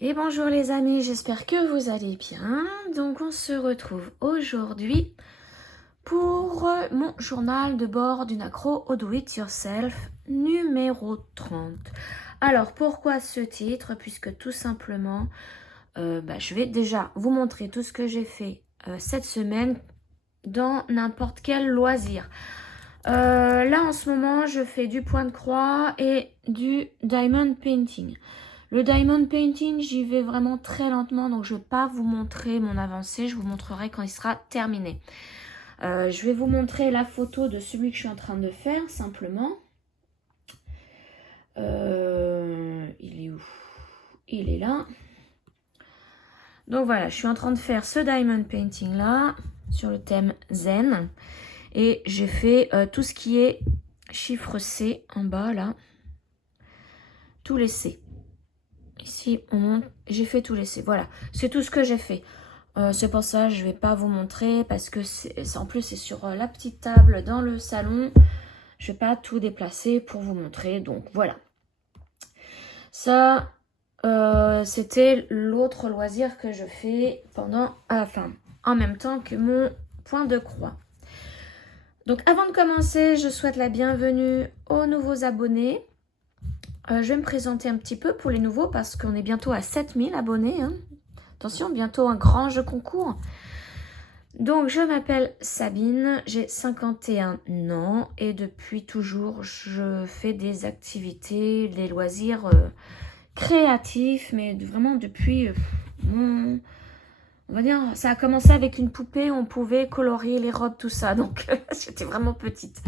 Et bonjour les amis, j'espère que vous allez bien. Donc on se retrouve aujourd'hui pour mon journal de bord d'une accro au do-it-yourself numéro 30. Alors pourquoi ce titre? Puisque tout simplement, je vais déjà vous montrer tout ce que j'ai fait cette semaine dans n'importe quel loisir. Là en ce moment, je fais du point de croix et du diamond painting. Le diamond painting, j'y vais vraiment très lentement, donc je ne vais pas vous montrer mon avancée, je vous montrerai quand il sera terminé. Je vais vous montrer la photo de celui que je suis en train de faire, simplement. Il est où? Il est là. Donc voilà, je suis en train de faire ce diamond painting là, sur le thème zen. Et j'ai fait tout ce qui est chiffre C en bas là. Tous les C. Ici, on monte. J'ai fait tous les C. Voilà, c'est tout ce que j'ai fait. C'est pour ça je ne vais pas vous montrer parce que en plus c'est sur la petite table dans le salon. Je ne vais pas tout déplacer pour vous montrer. Donc voilà. Ça, c'était l'autre loisir que je fais en même temps que mon point de croix. Donc avant de commencer, je souhaite la bienvenue aux nouveaux abonnés. Je vais me présenter un petit peu pour les nouveaux parce qu'on est bientôt à 7000 abonnés. Hein. Attention, bientôt un grand jeu concours. Donc, je m'appelle Sabine, j'ai 51 ans et depuis toujours, je fais des activités, des loisirs créatifs, mais vraiment depuis, on va dire, ça a commencé avec une poupée, on pouvait colorier les robes, tout ça, donc j'étais vraiment petite.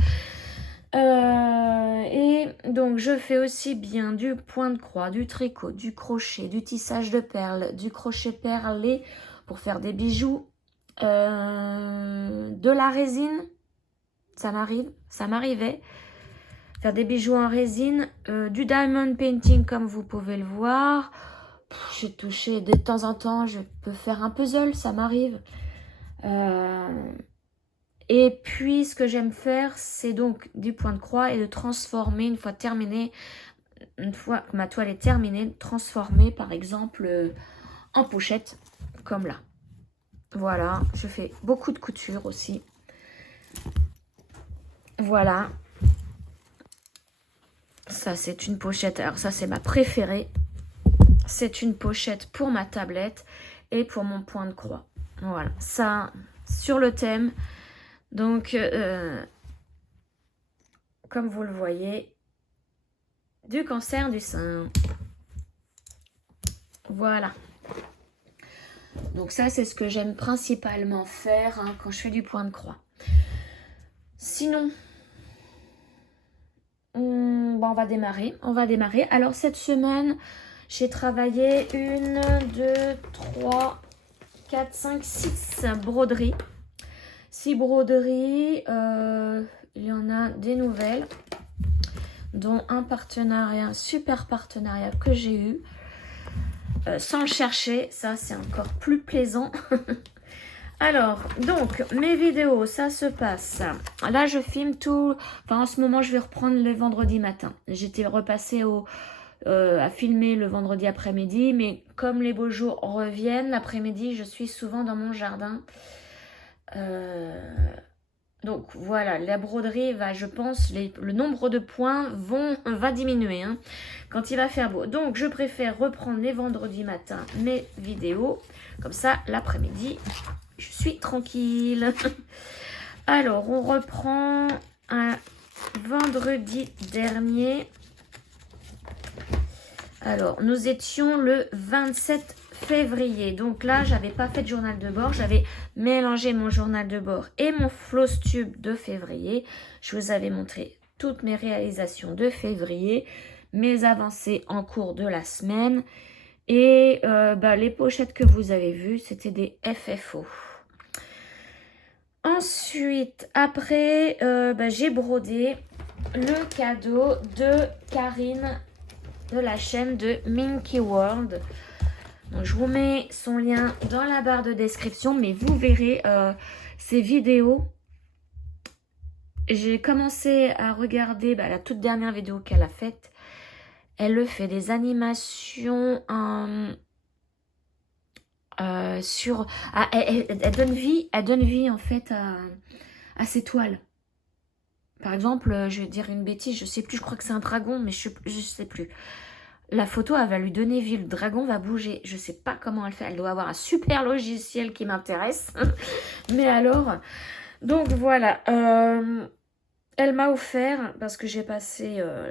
Et donc, je fais aussi bien du point de croix, du tricot, du crochet, du tissage de perles, du crochet perlé pour faire des bijoux, de la résine, ça m'arrivait, faire des bijoux en résine, du diamond painting comme vous pouvez le voir. J'ai touché de temps en temps, je peux faire un puzzle, ça m'arrive. Et puis, ce que j'aime faire, c'est donc du point de croix et de transformer, une fois que ma toile est terminée, transformer par exemple en pochette, comme là. Voilà, je fais beaucoup de couture aussi. Voilà. Ça, c'est une pochette. Alors ça, c'est ma préférée. C'est une pochette pour ma tablette et pour mon point de croix. Voilà, ça, sur le thème. Donc, comme vous le voyez, du cancer du sein. Voilà. Donc ça, c'est ce que j'aime principalement faire quand je fais du point de croix. Sinon, on va démarrer. Alors, cette semaine, j'ai travaillé 1, 2, 3, 4, 5, 6 broderies. 6 broderies. Il y en a des nouvelles, dont un super partenariat que j'ai eu. Sans le chercher, ça c'est encore plus plaisant. Alors, donc, mes vidéos, ça se passe. Là, je filme tout. Enfin, en ce moment, je vais reprendre le vendredi matin. J'étais repassée à filmer le vendredi après-midi, mais comme les beaux jours reviennent, l'après-midi, je suis souvent dans mon jardin. Donc voilà, la broderie va, je pense, le nombre de points va diminuer quand il va faire beau. Donc je préfère reprendre les vendredis matins mes vidéos. Comme ça, l'après-midi, je suis tranquille. Alors, on reprend un vendredi dernier. Alors, nous étions le 27 février. Donc là, j'avais pas fait de journal de bord. J'avais mélangé mon journal de bord et mon floss tube de février. Je vous avais montré toutes mes réalisations de février, mes avancées en cours de la semaine. Et les pochettes que vous avez vues, c'était des FFO. Ensuite, après, j'ai brodé le cadeau de Karine de la chaîne de Minky World. Donc, je vous mets son lien dans la barre de description, mais vous verrez ces vidéos. J'ai commencé à regarder la toute dernière vidéo qu'elle a faite. Elle fait des animations en elle donne vie en fait à ses toiles. Par exemple, je vais dire une bêtise, je sais plus, je crois que c'est un dragon, mais je sais plus. La photo, elle va lui donner vie, le dragon va bouger. Je sais pas comment elle fait, elle doit avoir un super logiciel qui m'intéresse. Mais alors, donc voilà. Elle m'a offert, parce que je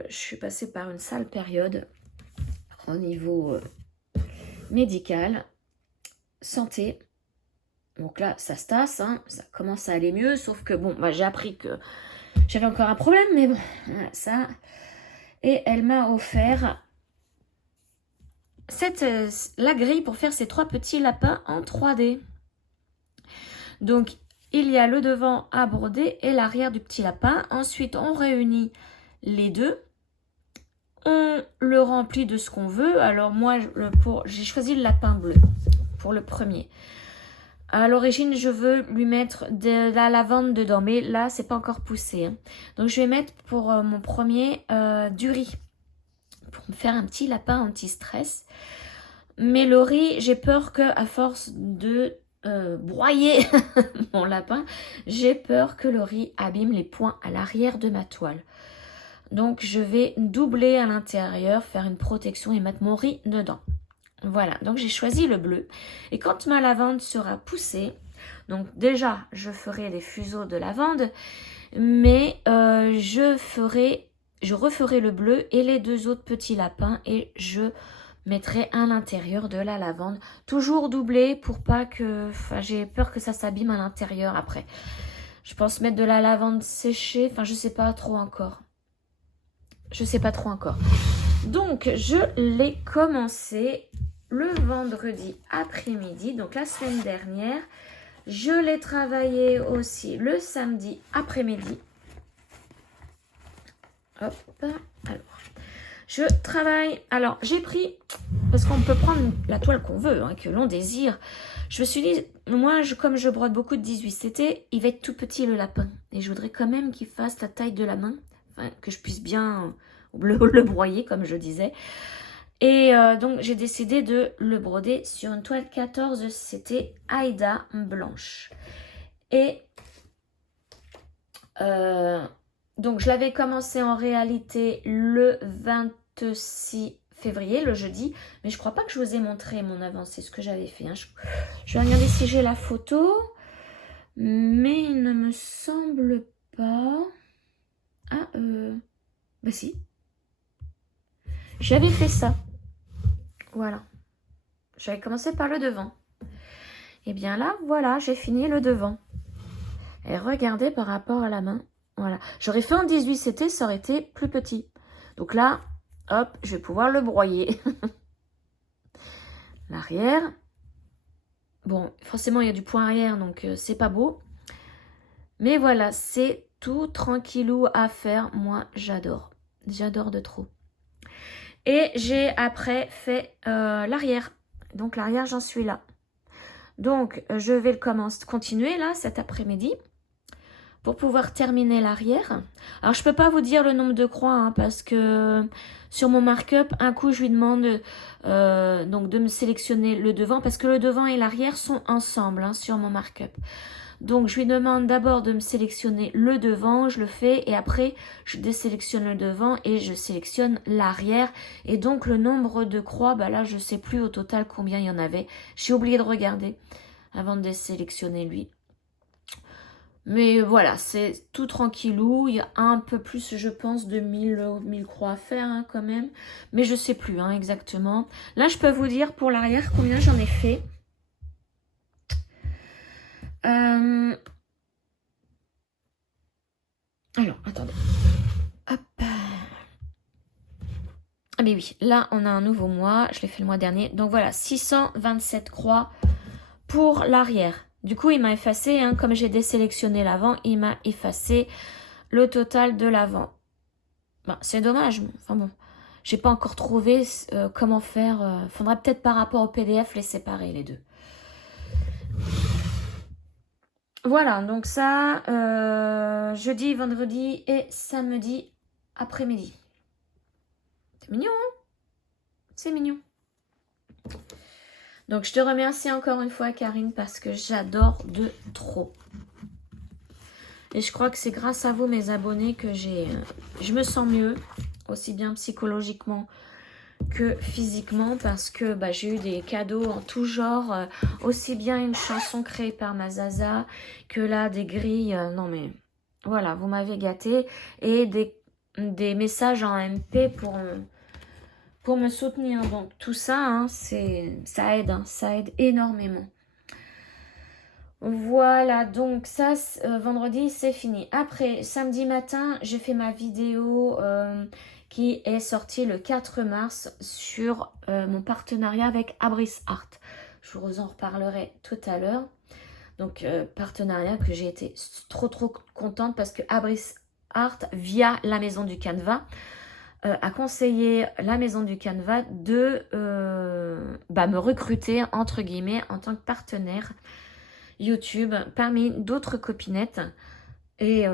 suis passée par une sale période au niveau médical, santé. Donc là, ça se tasse, hein, ça commence à aller mieux, sauf que bon, j'ai appris que j'avais encore un problème, mais bon, voilà, ça. Et elle m'a offert la grille pour faire ces 3 petits lapins en 3D. Donc, il y a le devant à broder et l'arrière du petit lapin. Ensuite, on réunit les deux. On le remplit de ce qu'on veut. Alors moi, j'ai choisi le lapin bleu pour le premier. À l'origine, je veux lui mettre de la lavande dedans, mais là, c'est pas encore poussé. Hein. Donc, je vais mettre pour mon premier du riz, pour me faire un petit lapin anti-stress. Mais le riz, j'ai peur qu'à force de broyer mon lapin, j'ai peur que le riz abîme les points à l'arrière de ma toile. Donc, je vais doubler à l'intérieur, faire une protection et mettre mon riz dedans. Voilà, donc j'ai choisi le bleu. Et quand ma lavande sera poussée, donc déjà, je ferai les fuseaux de lavande, mais je referai le bleu et les 2 autres petits lapins et je mettrai à l'intérieur de la lavande. Toujours doublé pour pas que... Enfin, j'ai peur que ça s'abîme à l'intérieur après. Je pense mettre de la lavande séchée. Enfin, je sais pas trop encore. Je sais pas trop encore. Donc, je l'ai commencé le vendredi après-midi. Donc, la semaine dernière. Je l'ai travaillé aussi le samedi après-midi. Hop, alors. Je travaille, alors j'ai pris, parce qu'on peut prendre la toile qu'on veut, hein, que l'on désire. Je me suis dit, moi, comme je brode beaucoup de 18 CT, il va être tout petit le lapin. Et je voudrais quand même qu'il fasse la taille de la main, enfin, que je puisse bien le broyer, comme je disais. Et donc, j'ai décidé de le broder sur une toile 14 CT Aïda blanche. Et donc, je l'avais commencé en réalité le 26 février, le jeudi. Mais je crois pas que je vous ai montré mon avancée, ce que j'avais fait. Hein. Je vais regarder si j'ai la photo. Mais il ne me semble pas... Ah, bah si. J'avais fait ça. Voilà. J'avais commencé par le devant. Et bien là, voilà, j'ai fini le devant. Et regardez par rapport à la main. Voilà. J'aurais fait en 18 CT, ça aurait été plus petit. Donc là, hop, je vais pouvoir le broyer. L'arrière. Bon, forcément, il y a du point arrière, donc c'est pas beau. Mais voilà, c'est tout tranquillou à faire. Moi, j'adore. J'adore de trop. Et j'ai après fait l'arrière. Donc l'arrière, j'en suis là. Donc, je vais continuer là, cet après-midi. Pour pouvoir terminer l'arrière. Alors, je ne peux pas vous dire le nombre de croix, hein, parce que sur mon mark-up, un coup, je lui demande donc de me sélectionner le devant, parce que le devant et l'arrière sont ensemble hein, sur mon mark-up. Donc, je lui demande d'abord de me sélectionner le devant, je le fais, et après, je désélectionne le devant et je sélectionne l'arrière. Et donc, le nombre de croix, bah là, je ne sais plus au total combien il y en avait. J'ai oublié de regarder avant de désélectionner lui. Mais voilà, c'est tout tranquillou. Il y a un peu plus, je pense, de 1000 croix à faire hein, quand même. Mais je sais plus hein, exactement. Là, je peux vous dire pour l'arrière combien j'en ai fait. Alors, attendez. Hop. Ah mais oui, là, on a un nouveau mois. Je l'ai fait le mois dernier. Donc voilà, 627 croix pour l'arrière. Du coup, il m'a effacé, hein, comme j'ai désélectionné l'avant, il m'a effacé le total de l'avant. Ben, c'est dommage, enfin bon, j'ai pas encore trouvé comment faire. Faudrait peut-être par rapport au PDF les séparer les deux. Voilà, donc ça, jeudi, vendredi et samedi après-midi. C'est mignon, hein? C'est mignon. Donc, je te remercie encore une fois, Karine, parce que j'adore de trop. Et je crois que c'est grâce à vous, mes abonnés, que je me sens mieux, aussi bien psychologiquement que physiquement, parce que bah, j'ai eu des cadeaux en tout genre, aussi bien une chanson créée par ma Zaza, que là, des grilles. Non, mais voilà, vous m'avez gâté. Et des messages en MP pour me soutenir. Donc, tout ça, hein, ça aide énormément. Voilà, donc ça, vendredi, c'est fini. Après, samedi matin, j'ai fait ma vidéo qui est sortie le 4 mars sur mon partenariat avec Abris Art. Je vous en reparlerai tout à l'heure. Donc, partenariat que j'ai été trop contente parce que Abris Art, via la Maison du Canevas, a conseillé la Maison du Canevas de me recruter, entre guillemets, en tant que partenaire YouTube parmi d'autres copinettes. Et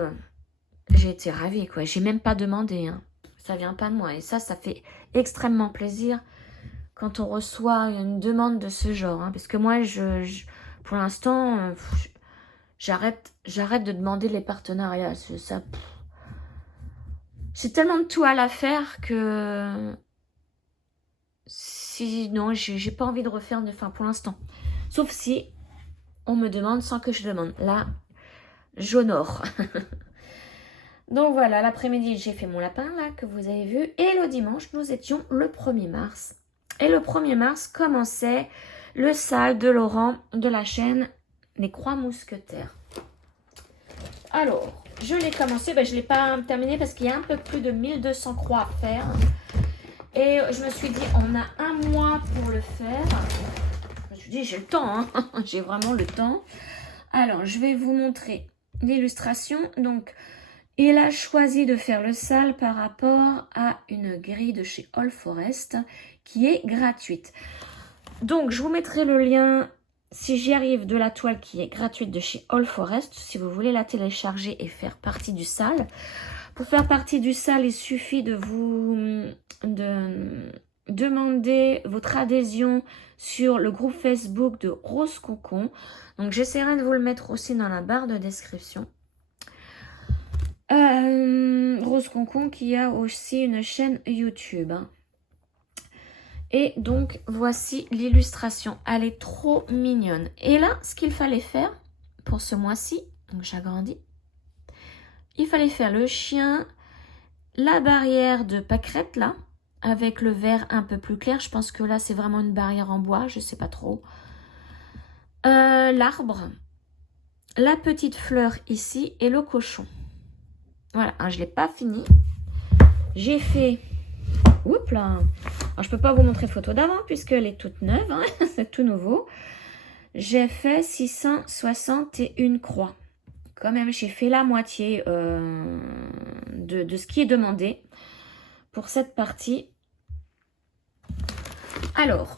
j'ai été ravie, quoi. J'ai même pas demandé, hein. Ça vient pas de moi. Et ça fait extrêmement plaisir quand on reçoit une demande de ce genre, hein. Parce que moi, pour l'instant, j'arrête de demander les partenariats. Ça, c'est tellement de tout à l'affaire que sinon, j'ai pas envie de refaire de fin pour l'instant. Sauf si on me demande sans que je demande. Là, j'honore. Donc voilà, l'après-midi, j'ai fait mon lapin là que vous avez vu. Et le dimanche, nous étions le 1er mars. Et le 1er mars commençait le sale de Laurent de la chaîne Les Croix Mousquetaires. Alors, je l'ai commencé, je ne l'ai pas terminé parce qu'il y a un peu plus de 1200 croix à faire. Et je me suis dit, on a un mois pour le faire. Je me suis dit, j'ai le temps, hein. J'ai vraiment le temps. Alors, je vais vous montrer l'illustration. Donc, il a choisi de faire le sale par rapport à une grille de chez All Forest qui est gratuite. Donc, je vous mettrai le lien, si j'y arrive, de la toile qui est gratuite de chez All Forest, si vous voulez la télécharger et faire partie du sale. Pour faire partie du sale, il suffit de vous demander votre adhésion sur le groupe Facebook de Rose Concon. Donc, j'essaierai de vous le mettre aussi dans la barre de description. Rose Concon qui a aussi une chaîne YouTube. Et donc, voici l'illustration. Elle est trop mignonne. Et là, ce qu'il fallait faire pour ce mois-ci, donc j'agrandis, il fallait faire le chien, la barrière de pâquerette là, avec le vert un peu plus clair. Je pense que là, c'est vraiment une barrière en bois, je sais pas trop. L'arbre, la petite fleur ici et le cochon. Voilà, je ne l'ai pas fini. J'ai fait... Oups là. Alors, je peux pas vous montrer photo d'avant puisqu'elle est toute neuve. Hein. C'est tout nouveau. J'ai fait 661 croix. Quand même, j'ai fait la moitié de ce qui est demandé pour cette partie. Alors,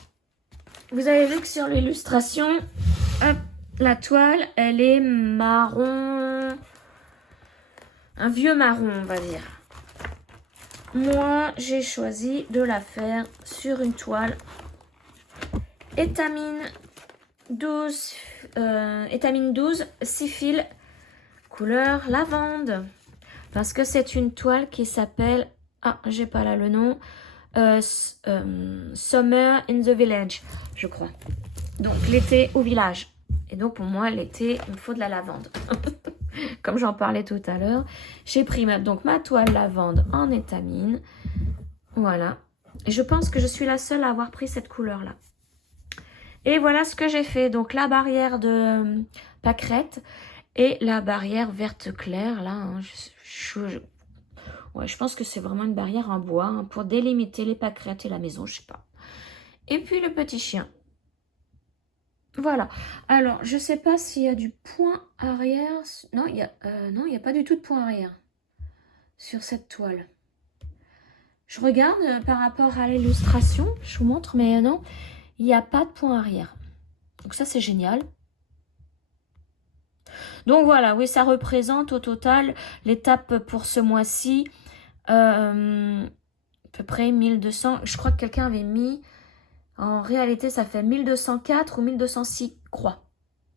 vous avez vu que sur l'illustration, la toile, elle est marron... Un vieux marron, on va dire. Moi, j'ai choisi de la faire sur une toile étamine 12, 6 fils, couleur lavande. Parce que c'est une toile qui s'appelle, j'ai pas là le nom, Summer in the Village, je crois. Donc, l'été au village. Et donc, pour moi, l'été, il me faut de la lavande. Comme j'en parlais tout à l'heure, j'ai pris ma toile lavande en étamine. Voilà. Et je pense que je suis la seule à avoir pris cette couleur-là. Et voilà ce que j'ai fait. Donc, la barrière de pâquerette et la barrière verte claire. Là, hein, je pense que c'est vraiment une barrière en bois hein, pour délimiter les pâquerettes et la maison, je sais pas. Et puis, le petit chien. Voilà. Alors, je sais pas s'il y a du point arrière. Non, il y a pas du tout de point arrière sur cette toile. Je regarde par rapport à l'illustration. Je vous montre, mais non, il n'y a pas de point arrière. Donc ça, c'est génial. Donc voilà, oui, ça représente au total l'étape pour ce mois-ci. À peu près 1200. Je crois que quelqu'un avait mis En réalité, ça fait 1204 ou 1206 croix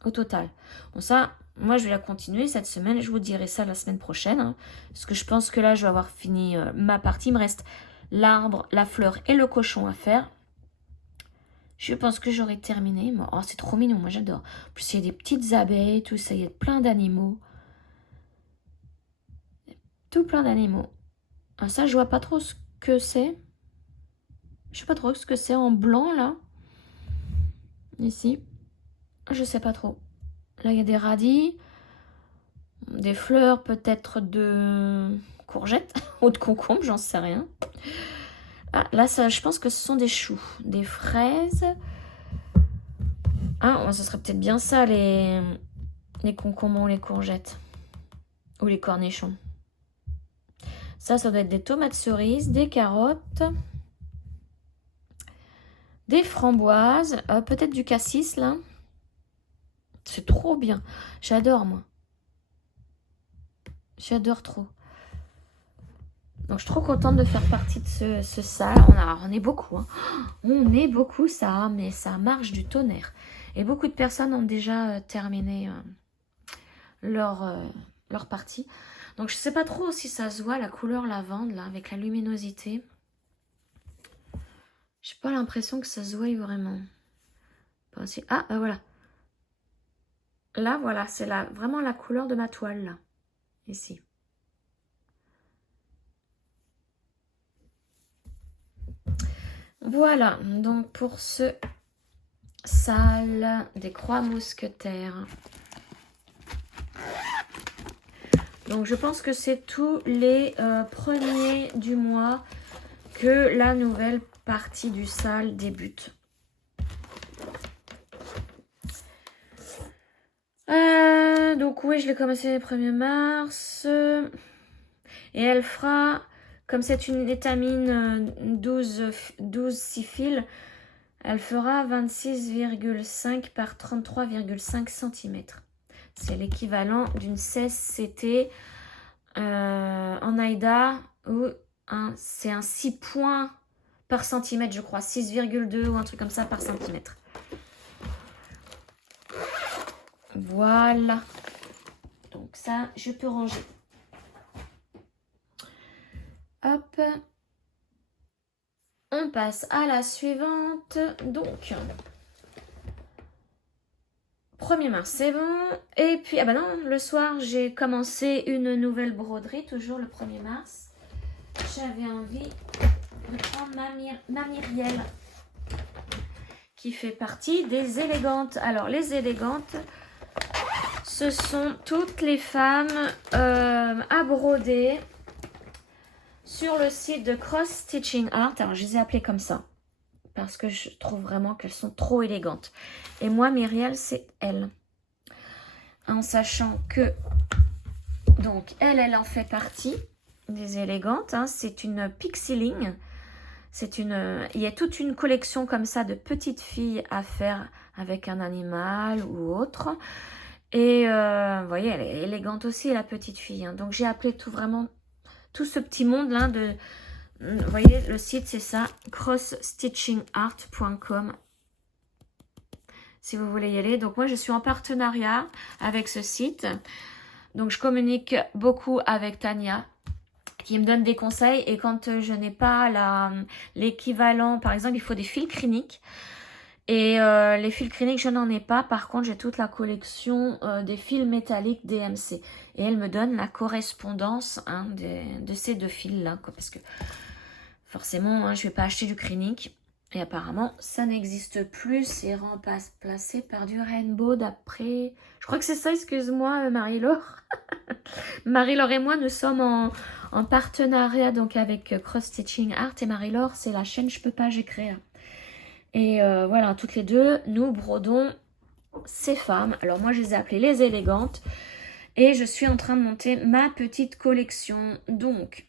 au total. Bon, ça, moi, je vais la continuer cette semaine. Je vous dirai ça la semaine prochaine. Hein, parce que je pense que là, je vais avoir fini ma partie. Il me reste l'arbre, la fleur et le cochon à faire. Je pense que j'aurai terminé. Oh, c'est trop mignon, moi j'adore. En plus, il y a des petites abeilles, tout ça. Il y a plein d'animaux. Tout plein d'animaux. Ah, ça, je vois pas trop ce que c'est. Je sais pas trop ce que c'est en blanc, là. Ici. Je sais pas trop. Là, il y a des radis. Des fleurs, peut-être de courgettes ou de concombres, j'en sais rien. Ah, là, ça, je pense que ce sont des choux. Des fraises. Ah, oh, ça serait peut-être bien ça, les concombres ou les courgettes. Ou les cornichons. Ça doit être des tomates cerises, des carottes, des framboises, peut-être du cassis, là. C'est trop bien. J'adore, moi. J'adore trop. Donc, je suis trop contente de faire partie de ce salle. On est beaucoup, hein. On est beaucoup, ça, mais ça marche du tonnerre. Et beaucoup de personnes ont déjà terminé leur partie. Donc, je sais pas trop si ça se voit, la couleur lavande, là, avec la luminosité. J'ai pas l'impression que ça se voie vraiment. Ah, bah voilà. Là, voilà, c'est vraiment la couleur de ma toile, là. Ici. Voilà, donc pour ce salle des croix mousquetaires. Donc je pense que c'est tous les premiers du mois que la nouvelle partie du salle débute. Donc oui, je l'ai commencé le 1er mars. Et elle fera, comme c'est une étamine 12 6 fils, elle fera 26,5 par 33,5 cm. C'est l'équivalent d'une 16 CT en Aïda, où c'est un 6 points par centimètre, je crois. 6,2 ou un truc comme ça par centimètre. Voilà. Donc ça, je peux ranger. Hop. On passe à la suivante. Donc, 1er mars, c'est bon. Et puis, ah bah non, le soir, j'ai commencé une nouvelle broderie, toujours le 1er mars. J'avais envie de prendre ma Myriel, qui fait partie des élégantes. Alors, les élégantes, ce sont toutes les femmes à broder sur le site de Cross Stitching Art. Alors, je les ai appelées comme ça parce que je trouve vraiment qu'elles sont trop élégantes. Et moi, Myriel, c'est elle. En sachant que, donc, elle en fait partie des élégantes. Hein. C'est une pixieling. Il y a toute une collection comme ça de petites filles à faire avec un animal ou autre. Et vous voyez, elle est élégante aussi, la petite fille. Hein. Donc, j'ai appelé tout ce petit monde là de... Vous voyez, le site c'est ça, crossstitchingart.com si vous voulez y aller. Donc moi je suis en partenariat avec ce site. Donc je communique beaucoup avec Tania qui me donne des conseils. Et quand je n'ai pas l'équivalent, par exemple il faut des fils cliniques. Et les fils cliniques, je n'en ai pas. Par contre, j'ai toute la collection des fils métalliques DMC. Et elle me donne la correspondance hein, de ces deux fils-là. Parce que forcément, hein, je ne vais pas acheter du clinique. Et apparemment, ça n'existe plus. C'est remplacé par du rainbow d'après... Je crois que c'est ça, excuse-moi Marie-Laure. Marie-Laure et moi, nous sommes en partenariat donc avec Cross Stitching Art. Et Marie-Laure, c'est la chaîne Je peux pas, j'ai créé. Et voilà, toutes les deux, nous brodons ces femmes. Alors moi, je les ai appelées les élégantes. Et je suis en train de monter ma petite collection. Donc,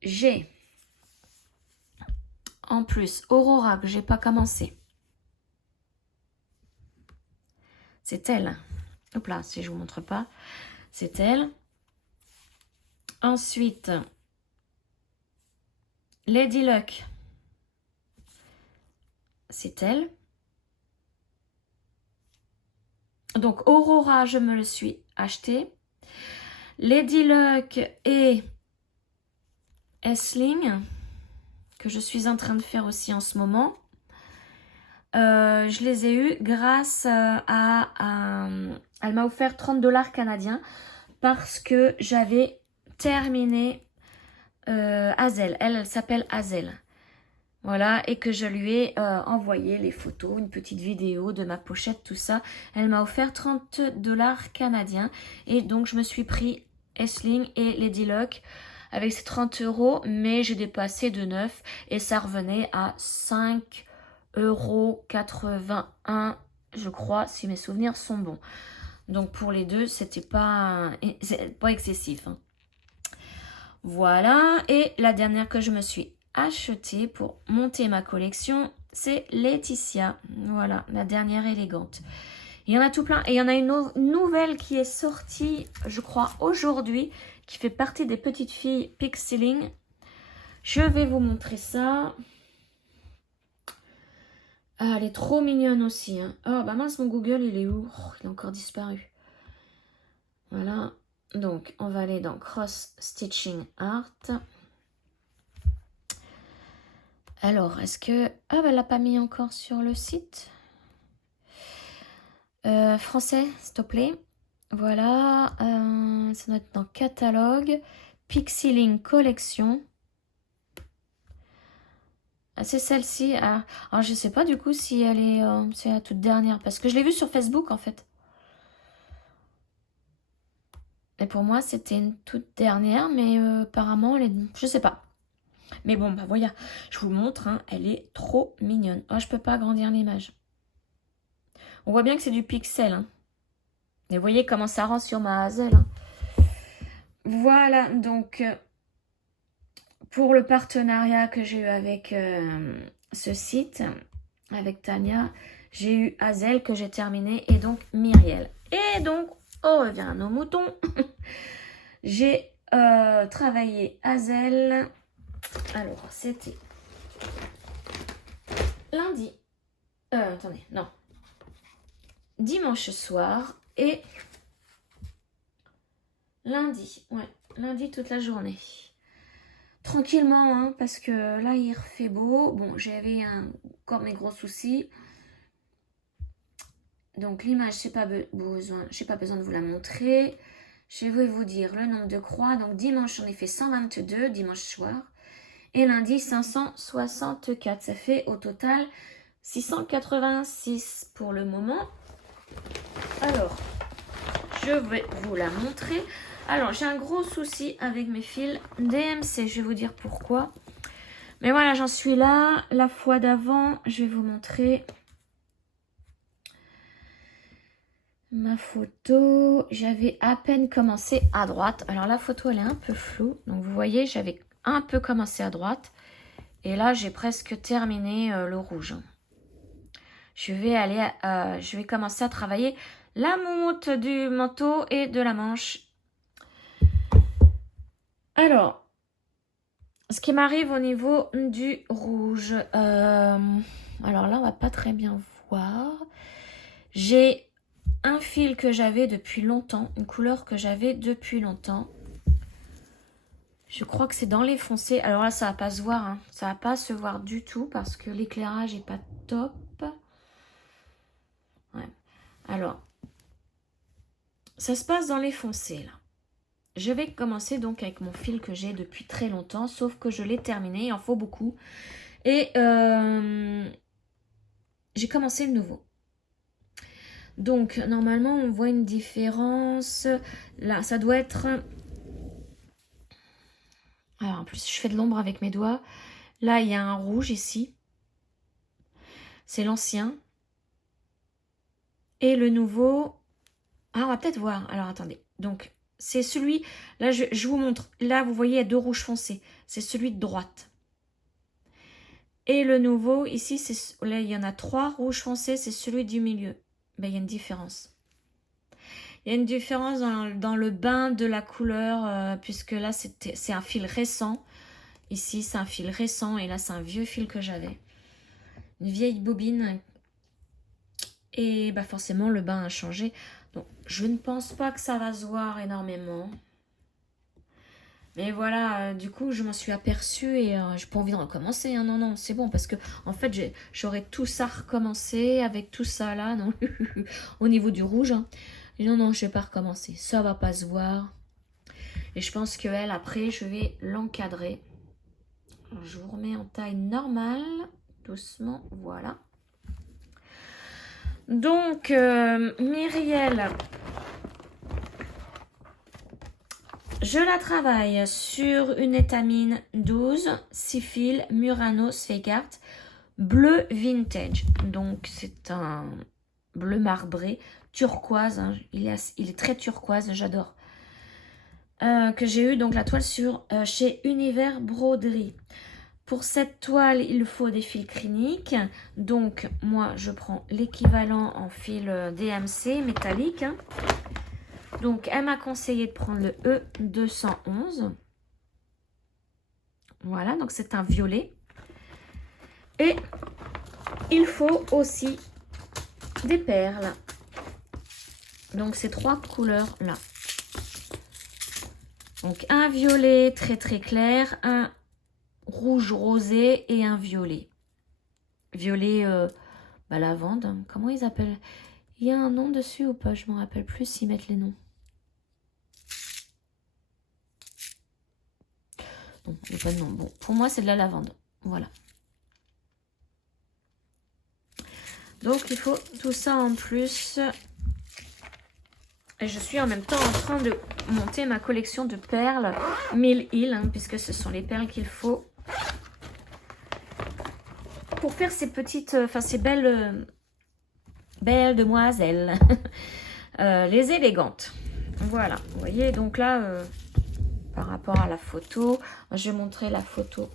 j'ai en plus Aurora que j'ai pas commencé. C'est elle. Hop là, si je vous montre pas. C'est elle. Ensuite, Lady Luck. c'est elle. Donc Aurora, je me le suis acheté. Lady Luck et Essling, que je suis en train de faire aussi en ce moment. Je les ai eus grâce elle m'a offert 30 $ canadiens parce que j'avais terminé Hazel. Elle s'appelle Hazel. Voilà, et que je lui ai envoyé les photos, une petite vidéo de ma pochette, tout ça. Elle m'a offert 30 $ canadiens. Et donc, je me suis pris Essling et Lady Luck avec ces 30 €, mais j'ai dépassé de 9 et ça revenait à 5,81 €, je crois, si mes souvenirs sont bons. Donc, pour les deux, c'était pas excessif. Hein. Voilà, et la dernière que je me suis achetée pour monter ma collection, c'est Laetitia. Voilà, la dernière élégante. Il y en a tout plein. Et il y en a une nouvelle qui est sortie, je crois, aujourd'hui, qui fait partie des petites filles Pixeling. Je vais vous montrer ça. Ah, elle est trop mignonne aussi. Hein. Oh, bah mince, mon Google, il est où? Oh, il a encore disparu. Voilà. Donc, on va aller dans Cross Stitching Art. Alors, est-ce que... Ah, bah, elle l'a pas mis encore sur le site. Français, s'il te plaît. Voilà. Ça doit être dans catalogue. Pixeling collection. Ah, c'est celle-ci. Ah, alors, je sais pas du coup si elle est... c'est la toute dernière. Parce que je l'ai vue sur Facebook, en fait. Et pour moi, c'était une toute dernière. Mais apparemment, elle est... Je sais pas. Mais bon, bah voilà, je vous montre, hein, elle est trop mignonne. Oh, je peux pas agrandir l'image. On voit bien que c'est du pixel. Hein. Et vous voyez comment ça rend sur ma Hazel. Hein. Voilà, donc, pour le partenariat que j'ai eu avec ce site, avec Tania, j'ai eu Hazel que j'ai terminé et donc Myriel. Et donc, on revient à nos moutons. J'ai travaillé Hazel. Alors, c'était lundi. Attendez, non. Dimanche soir et lundi. Ouais, lundi toute la journée. Tranquillement, hein, parce que là, il refait beau. Bon, j'avais encore mes gros soucis. Donc, l'image, j'ai pas besoin de vous la montrer. Je vais vous dire le nombre de croix. Donc, dimanche, j'en ai fait 122, dimanche soir. Et lundi, 564. Ça fait au total 686 pour le moment. Alors, je vais vous la montrer. Alors, j'ai un gros souci avec mes fils DMC. Je vais vous dire pourquoi. Mais voilà, j'en suis là. La fois d'avant, je vais vous montrer ma photo. J'avais à peine commencé à droite. Alors, la photo, elle est un peu floue. Donc, vous voyez, j'avais un peu commencé à droite. Et là, j'ai presque terminé le rouge. Je vais commencer à travailler la moumoute du manteau et de la manche. Alors, ce qui m'arrive au niveau du rouge. Alors là, on va pas très bien voir. J'ai un fil que j'avais depuis longtemps, une couleur que j'avais depuis longtemps. Je crois que c'est dans les foncés. Alors là, ça va pas se voir. Hein. Ça va pas se voir du tout parce que l'éclairage est pas top. Ouais. Alors, ça se passe dans les foncés là. Je vais commencer donc avec mon fil que j'ai depuis très longtemps, sauf que je l'ai terminé, il en faut beaucoup. Et j'ai commencé le nouveau. Donc, normalement, on voit une différence. Là, ça doit être... Alors, en plus, je fais de l'ombre avec mes doigts. Là, il y a un rouge ici. C'est l'ancien. Et le nouveau... Ah, on va peut-être voir. Alors, attendez. Donc, c'est celui... Là, je vous montre. Là, vous voyez, il y a deux rouges foncés. C'est celui de droite. Et le nouveau, ici, là, il y en a 3 rouges foncés. C'est celui du milieu. Ben, il y a une différence. Il y a une différence dans le bain de la couleur, puisque là, c'est un fil récent. Ici, c'est un fil récent et là, c'est un vieux fil que j'avais. une vieille bobine. Et bah forcément, le bain a changé. Donc, je ne pense pas que ça va se voir énormément. Mais voilà, du coup, je m'en suis aperçue et j'ai pas envie de recommencer. Hein. Non, non, c'est bon parce que en fait, j'aurais tout ça recommencé avec tout ça là, non, au niveau du rouge. Hein. Et non, non, je vais pas recommencer. Ça va pas se voir. Et je pense que elle, après, je vais l'encadrer. Je vous remets en taille normale, doucement, voilà. Donc, Myriel, je la travaille sur une étamine 12, 6 fils, Murano Sveigart, bleu vintage. Donc, c'est un bleu marbré, turquoise. Hein. Il est très turquoise, j'adore. Que j'ai eu donc la toile sur chez Univers Broderie. Pour cette toile, il faut des fils cliniques. Donc, moi, je prends l'équivalent en fil DMC métallique. Hein. Donc, elle m'a conseillé de prendre le E211. Voilà, donc c'est un violet. Et il faut aussi des perles. Donc, ces 3 couleurs-là. Donc, un violet très très clair, un rouge rosé et un violet. Violet lavande, comment ils appellent? Il y a un nom dessus ou pas? Je ne me rappelle plus s'ils mettent les noms. Non, il n'y a pas de nom. Bon, pour moi, c'est de la lavande. Voilà. Donc, il faut tout ça en plus. Et je suis en même temps en train de monter ma collection de perles 1000 îles, hein, puisque ce sont les perles qu'il faut pour faire ces petites, ces belles demoiselles, les élégantes. Voilà, vous voyez, donc là, par rapport à la photo, je vais montrer la photo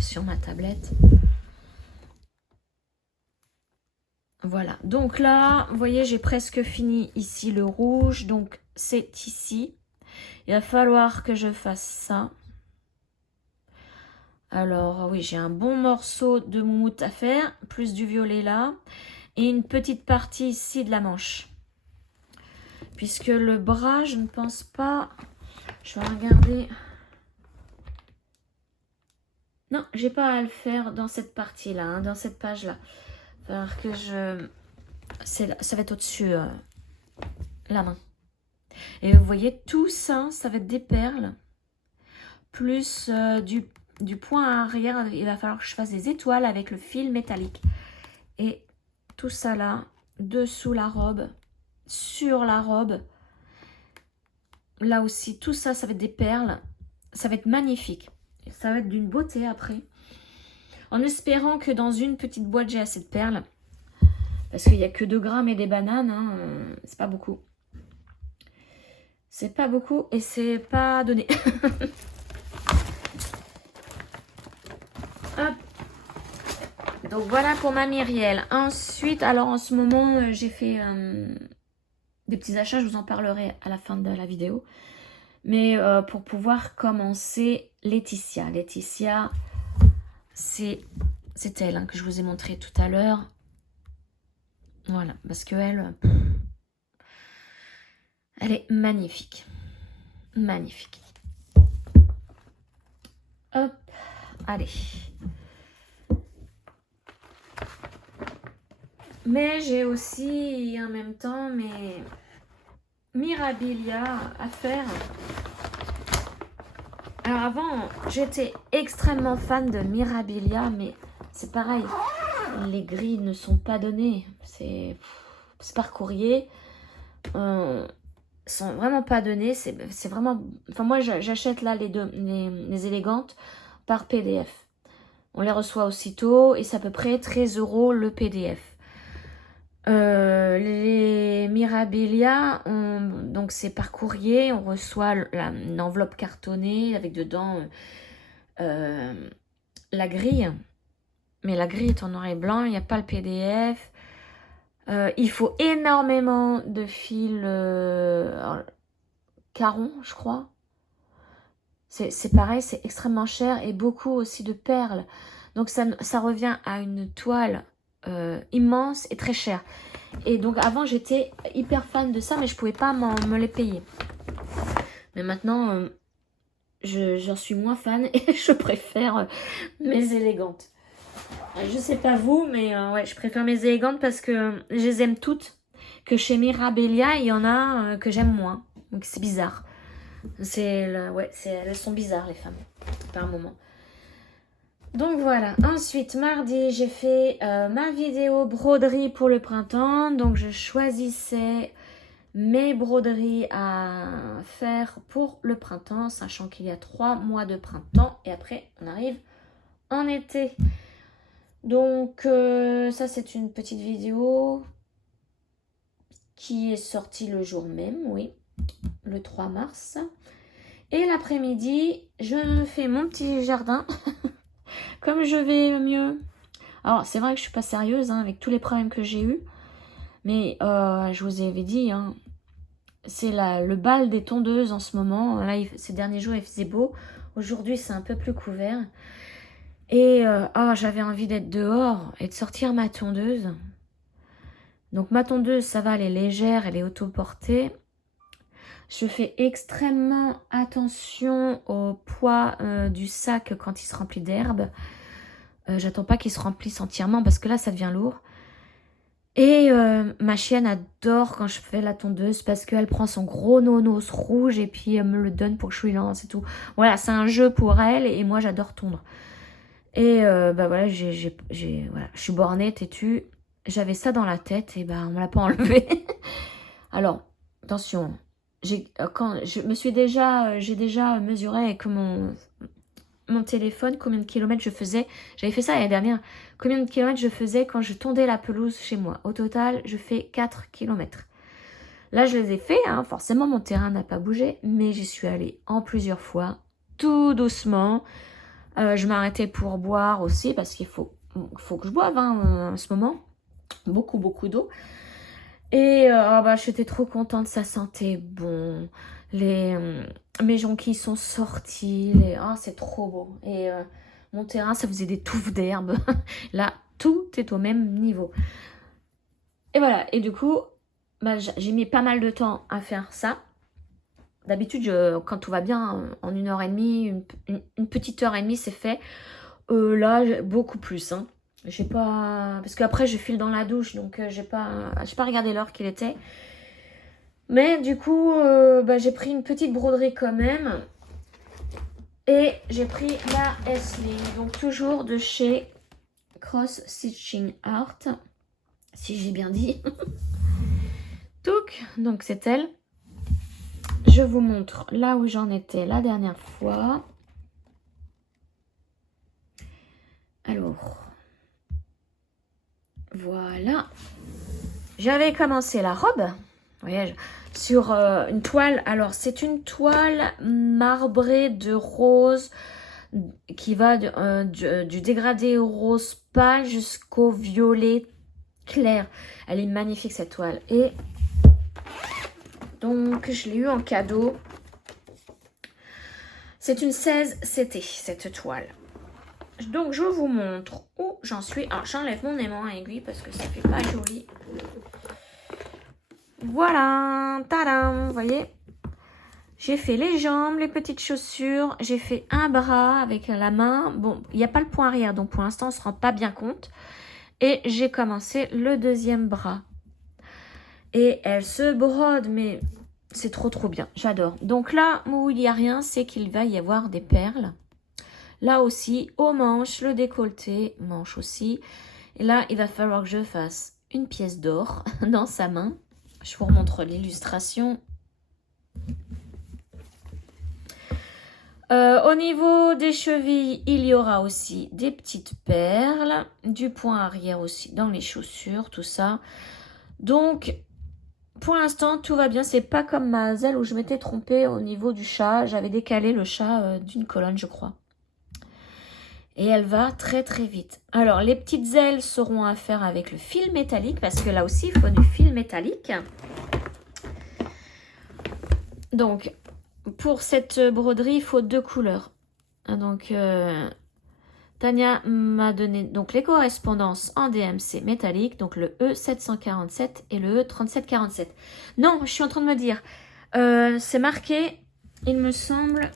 sur ma tablette. Voilà, donc là, vous voyez, j'ai presque fini ici le rouge, donc c'est ici. Il va falloir que je fasse ça. Alors, oui, j'ai un bon morceau de moumoute à faire, plus du violet là, et une petite partie ici de la manche. Puisque le bras, je ne pense pas... Je vais regarder... Non, j'ai pas à le faire dans cette partie-là, hein, dans cette page-là. Il va falloir que je... Ça va être au-dessus, la main. Et vous voyez, tout ça, ça va être des perles. Plus du point arrière, il va falloir que je fasse des étoiles avec le fil métallique. Et tout ça là, dessous la robe, sur la robe. Là aussi, tout ça, ça va être des perles. Ça va être magnifique. Et ça va être d'une beauté après. En espérant que dans une petite boîte, j'ai assez de perles. Parce qu'il n'y a que 2 grammes et des bananes. Hein, c'est pas beaucoup. C'est pas beaucoup et c'est pas donné. Hop. Donc voilà pour ma Myriel. Ensuite, alors en ce moment, j'ai fait des petits achats. Je vous en parlerai à la fin de la vidéo. Mais pour pouvoir commencer Laetitia. Laetitia, c'est elle hein, que je vous ai montré tout à l'heure. Voilà, parce que elle est magnifique. Magnifique. Hop, allez. Mais j'ai aussi en même temps mes Mirabilia à faire. Alors avant, j'étais extrêmement fan de Mirabilia, mais c'est pareil. Les grilles ne sont pas données. C'est par courrier. Sont vraiment pas données. C'est vraiment... Enfin moi, j'achète là les élégantes par PDF. On les reçoit aussitôt et c'est à peu près 13 € le PDF. Les Mirabilia, donc c'est par courrier, on reçoit une enveloppe cartonnée avec dedans la grille, mais la grille est en noir et blanc, il n'y a pas le PDF. Il faut énormément de fils Caron, je crois. C'est pareil, c'est extrêmement cher et beaucoup aussi de perles. Donc ça revient à une toile immense et très chère. Et donc avant j'étais hyper fan de ça, mais je pouvais pas me les payer. Mais maintenant j'en suis moins fan et je préfère mes élégantes. Je sais pas vous, mais ouais, je préfère mes élégantes parce que je les aime toutes. Que chez Mirabilia, il y en a que j'aime moins. Donc c'est bizarre. Ouais, elles sont bizarres les femmes, par moment. Donc voilà. Ensuite, mardi, j'ai fait ma vidéo broderie pour le printemps. Donc je choisissais mes broderies à faire pour le printemps, sachant qu'il y a 3 mois de printemps et après on arrive en été. Donc ça c'est une petite vidéo qui est sortie le jour même, oui, le 3 mars. Et l'après-midi, je me fais mon petit jardin, comme je vais mieux. Alors c'est vrai que je suis pas sérieuse hein, avec tous les problèmes que j'ai eus, mais je vous avais dit, hein, c'est le bal des tondeuses en ce moment. Là, ces derniers jours, il faisait beau. Aujourd'hui, c'est un peu plus couvert. Et j'avais envie d'être dehors et de sortir ma tondeuse. Donc ma tondeuse, ça va, elle est légère, elle est autoportée. Je fais extrêmement attention au poids du sac quand il se remplit d'herbe. J'attends pas qu'il se remplisse entièrement parce que là, ça devient lourd. Et ma chienne adore quand je fais la tondeuse parce qu'elle prend son gros nonos rouge et puis elle me le donne pour que je lui lance et tout. Voilà, c'est un jeu pour elle et moi j'adore tondre. Et bah voilà, voilà, je suis bornée, têtue. J'avais ça dans la tête et bah on me l'a pas enlevé. Alors, attention, quand je me suis j'ai déjà mesuré avec mon téléphone combien de kilomètres je faisais. J'avais fait ça l'année dernière. Combien de kilomètres je faisais quand je tondais la pelouse chez moi. Au total, je fais 4 kilomètres. Là, je les ai fait. Hein. Forcément, mon terrain n'a pas bougé. Mais j'y suis allée en plusieurs fois. Tout doucement. Je m'arrêtais pour boire aussi. Parce qu'il faut que je boive hein, en ce moment. Beaucoup, beaucoup d'eau. Et j'étais trop contente. Ça sentait bon. Mes jonquilles sont sorties. C'est trop beau. Et mon terrain, ça faisait des touffes d'herbe. Là, tout est au même niveau. Et voilà. Et du coup, j'ai mis pas mal de temps à faire ça. D'habitude, quand tout va bien, en 1h30, une petite heure et demie, c'est fait. Là, beaucoup plus. Hein. J'ai pas... Parce qu'après, je file dans la douche. Donc, j'ai pas regardé l'heure qu'il était. Mais du coup, j'ai pris une petite broderie quand même. Et j'ai pris la S-Line. Donc toujours de chez Cross Stitching Art. Si j'ai bien dit. Donc c'est elle. Je vous montre là où j'en étais la dernière fois. Alors. Voilà. J'avais commencé la robe. Vous voyez, sur une toile. Alors, c'est une toile marbrée de rose qui va du dégradé rose pâle jusqu'au violet clair. Elle est magnifique cette toile. Et donc, je l'ai eu en cadeau. C'est une 16 CT, cette toile. Donc, je vous montre où j'en suis. Alors, j'enlève mon aimant à aiguille parce que ça fait pas joli. Voilà, tadam, vous voyez. J'ai fait les jambes, les petites chaussures. J'ai fait un bras avec la main. Bon, il n'y a pas le point arrière, donc pour l'instant, on ne se rend pas bien compte. Et j'ai commencé le deuxième bras. Et elle se brode, mais c'est trop bien. J'adore. Donc là, où il n'y a rien, c'est qu'il va y avoir des perles. Là aussi, aux manches, le décolleté, manche aussi. Et là, il va falloir que je fasse une pièce d'or dans sa main. Je vous remontre l'illustration. Au niveau des chevilles, il y aura aussi des petites perles, du point arrière aussi dans les chaussures, tout ça. Donc, pour l'instant, tout va bien. C'est pas comme ma zèle où je m'étais trompée au niveau du chat. J'avais décalé le chat d'une colonne, je crois. Et elle va très vite. Alors, les petites ailes seront à faire avec le fil métallique parce que là aussi, il faut du fil métallique. Donc, pour cette broderie, il faut 2 couleurs. Donc, Tania m'a donné donc les correspondances en DMC métallique, donc le E747 et le E3747. Non, je suis en train de me dire, c'est marqué, il me semble,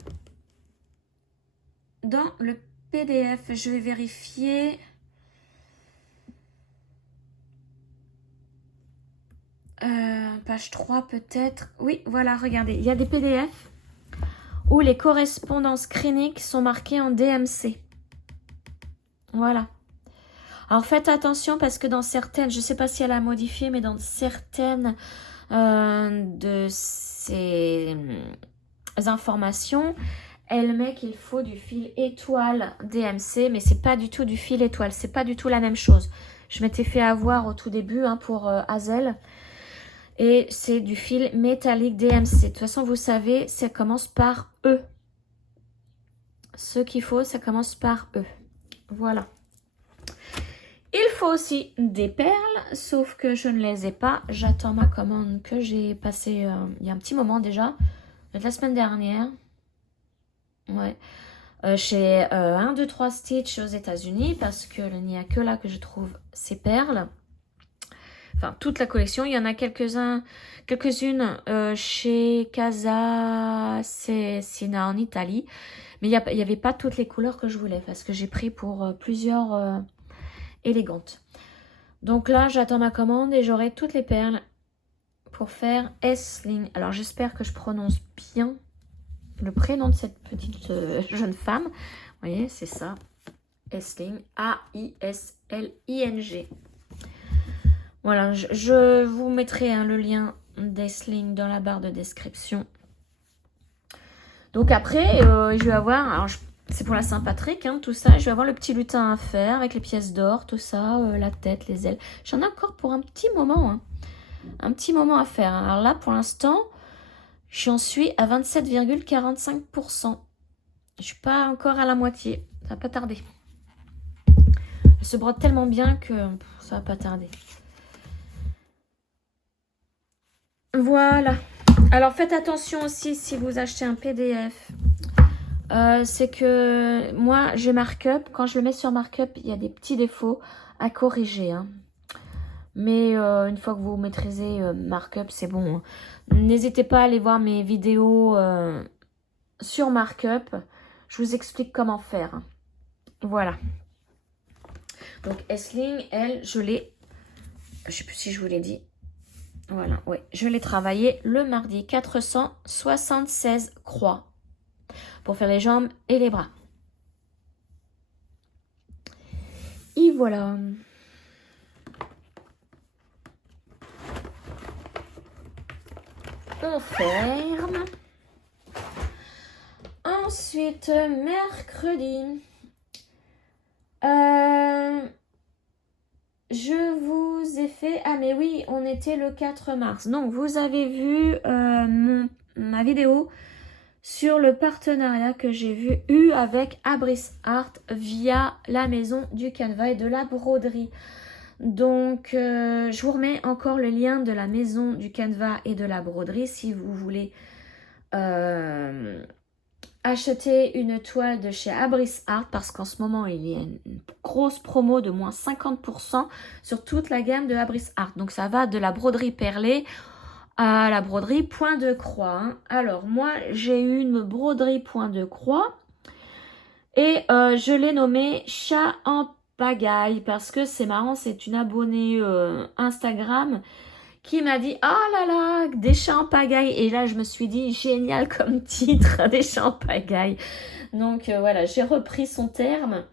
dans le PDF. Je vais vérifier. Page 3 peut-être. Oui, voilà, regardez, il y a des PDF où les correspondances cliniques sont marquées en DMC. Voilà. Alors faites attention parce que dans certaines, je ne sais pas si elle a modifié, mais dans certaines de ces informations, elle met qu'il faut du fil étoile DMC, mais c'est pas du tout du fil étoile, c'est pas du tout la même chose. Je m'étais fait avoir au tout début pour Hazel, et c'est du fil métallique DMC. De toute façon, vous savez, ça commence par E. Ce qu'il faut, ça commence par E. Voilà. Il faut aussi des perles, sauf que je ne les ai pas. J'attends ma commande que j'ai passée il y a un petit moment déjà, la semaine dernière. Ouais. Chez 1, 2, 3 Stitch aux États-Unis, parce qu'il n'y a que là que je trouve ces perles. Enfin, toute la collection. Il y en a quelques-unes chez Casa Cecina en Italie. Mais il n'y avait pas toutes les couleurs que je voulais, parce que j'ai pris pour plusieurs élégantes. Donc là, j'attends ma commande et j'aurai toutes les perles pour faire Aisling. Alors, j'espère que je prononce bien le prénom de cette petite jeune femme. Vous voyez, c'est ça. Aisling. A-I-S-L-I-N-G. Voilà, je vous mettrai le lien d'Aisling dans la barre de description. Donc après, je vais avoir... Alors, c'est pour la Saint-Patrick, tout ça. Je vais avoir le petit lutin à faire avec les pièces d'or, tout ça, la tête, les ailes. J'en ai encore pour un petit moment. Un petit moment à faire. Alors là, pour l'instant, j'en suis à 27,45%. Je suis pas encore à la moitié. Ça va pas tarder. Elle se brode tellement bien que ça va pas tarder. Voilà. Alors faites attention aussi si vous achetez un PDF. C'est que moi j'ai Markup. Quand je le mets sur Markup, il y a des petits défauts à corriger. Mais une fois que vous maîtrisez Markup, c'est bon. N'hésitez pas à aller voir mes vidéos sur Markup. Je vous explique comment faire. Voilà. Donc Aisling, elle, je l'ai... Je sais plus si je vous l'ai dit. Voilà, ouais. Je l'ai travaillé le mardi. 476 croix. Pour faire les jambes et les bras. Et voilà. On ferme. Ensuite, mercredi. Je vous ai fait... Ah mais oui, on était le 4 mars. Donc, vous avez vu ma vidéo sur le partenariat que j'ai eu avec Abris Art via la maison du canevas et de la broderie. Donc, je vous remets encore le lien de la maison du canevas et de la broderie si vous voulez acheter une toile de chez Abris Art, parce qu'en ce moment, il y a une grosse promo de moins 50% sur toute la gamme de Abris Art. Donc, ça va de la broderie perlée à la broderie point de croix. Alors, moi, j'ai eu une broderie point de croix et je l'ai nommée Chat en pagaille parce que c'est marrant, c'est une abonnée Instagram qui m'a dit « Oh là là, des chats en pagaille !» Et là, je me suis dit « Génial comme titre, des chats en pagaille !» Donc, voilà, j'ai repris son terme.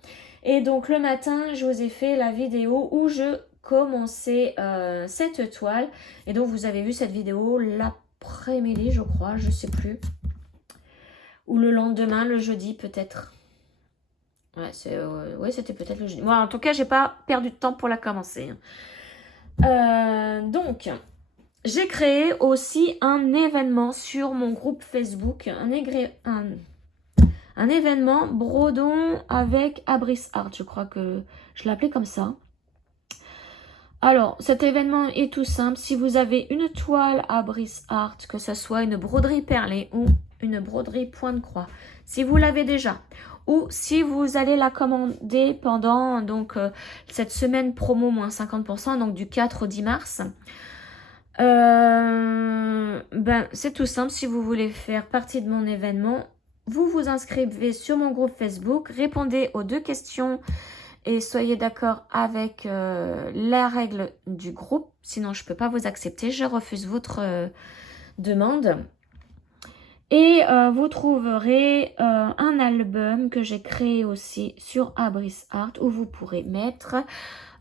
Et donc, le matin, je vous ai fait la vidéo où je commençais cette toile. Et donc, vous avez vu cette vidéo l'après-midi, je crois, je sais plus. Ou le lendemain, le jeudi, peut-être. Ouais, c'était peut-être le jeudi. Bon, en tout cas, j'ai pas perdu de temps pour la commencer. Donc, j'ai créé aussi un événement sur mon groupe Facebook, un événement Brodons avec Abris Art, je crois que je l'appelais comme ça. Alors, cet événement est tout simple. Si vous avez une toile Abris Art, que ce soit une broderie perlée ou une broderie point de croix, si vous l'avez déjà, ou si vous allez la commander pendant donc cette semaine promo moins 50%, donc du 4 au 10 mars. Ben, c'est tout simple, si vous voulez faire partie de mon événement, vous vous inscrivez sur mon groupe Facebook, répondez aux 2 questions et soyez d'accord avec la règle du groupe, sinon je ne peux pas vous accepter, je refuse votre demande. Et vous trouverez un album que j'ai créé aussi sur Abris Art où vous pourrez mettre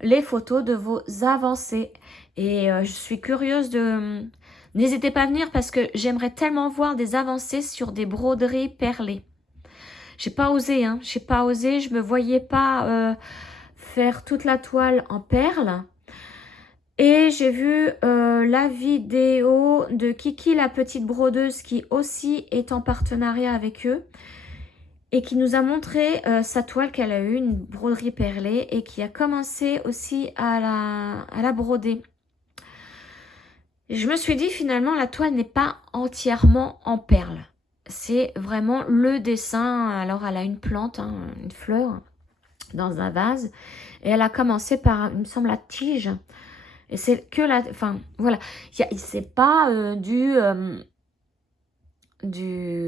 les photos de vos avancées. Et je suis curieuse de... N'hésitez pas à venir parce que j'aimerais tellement voir des avancées sur des broderies perlées. J'ai pas osé, hein. J'ai pas osé, je me voyais pas faire toute la toile en perles. Et j'ai vu la vidéo de Kiki, la petite brodeuse, qui aussi est en partenariat avec eux. Et qui nous a montré sa toile qu'elle a eu, une broderie perlée. Et qui a commencé aussi à la broder. Je me suis dit finalement la toile n'est pas entièrement en perles. C'est vraiment le dessin. Alors elle a une plante, hein, une fleur dans un vase. Et elle a commencé par, il me semble, la tige. Et c'est que la... Enfin, voilà. C'est pas du...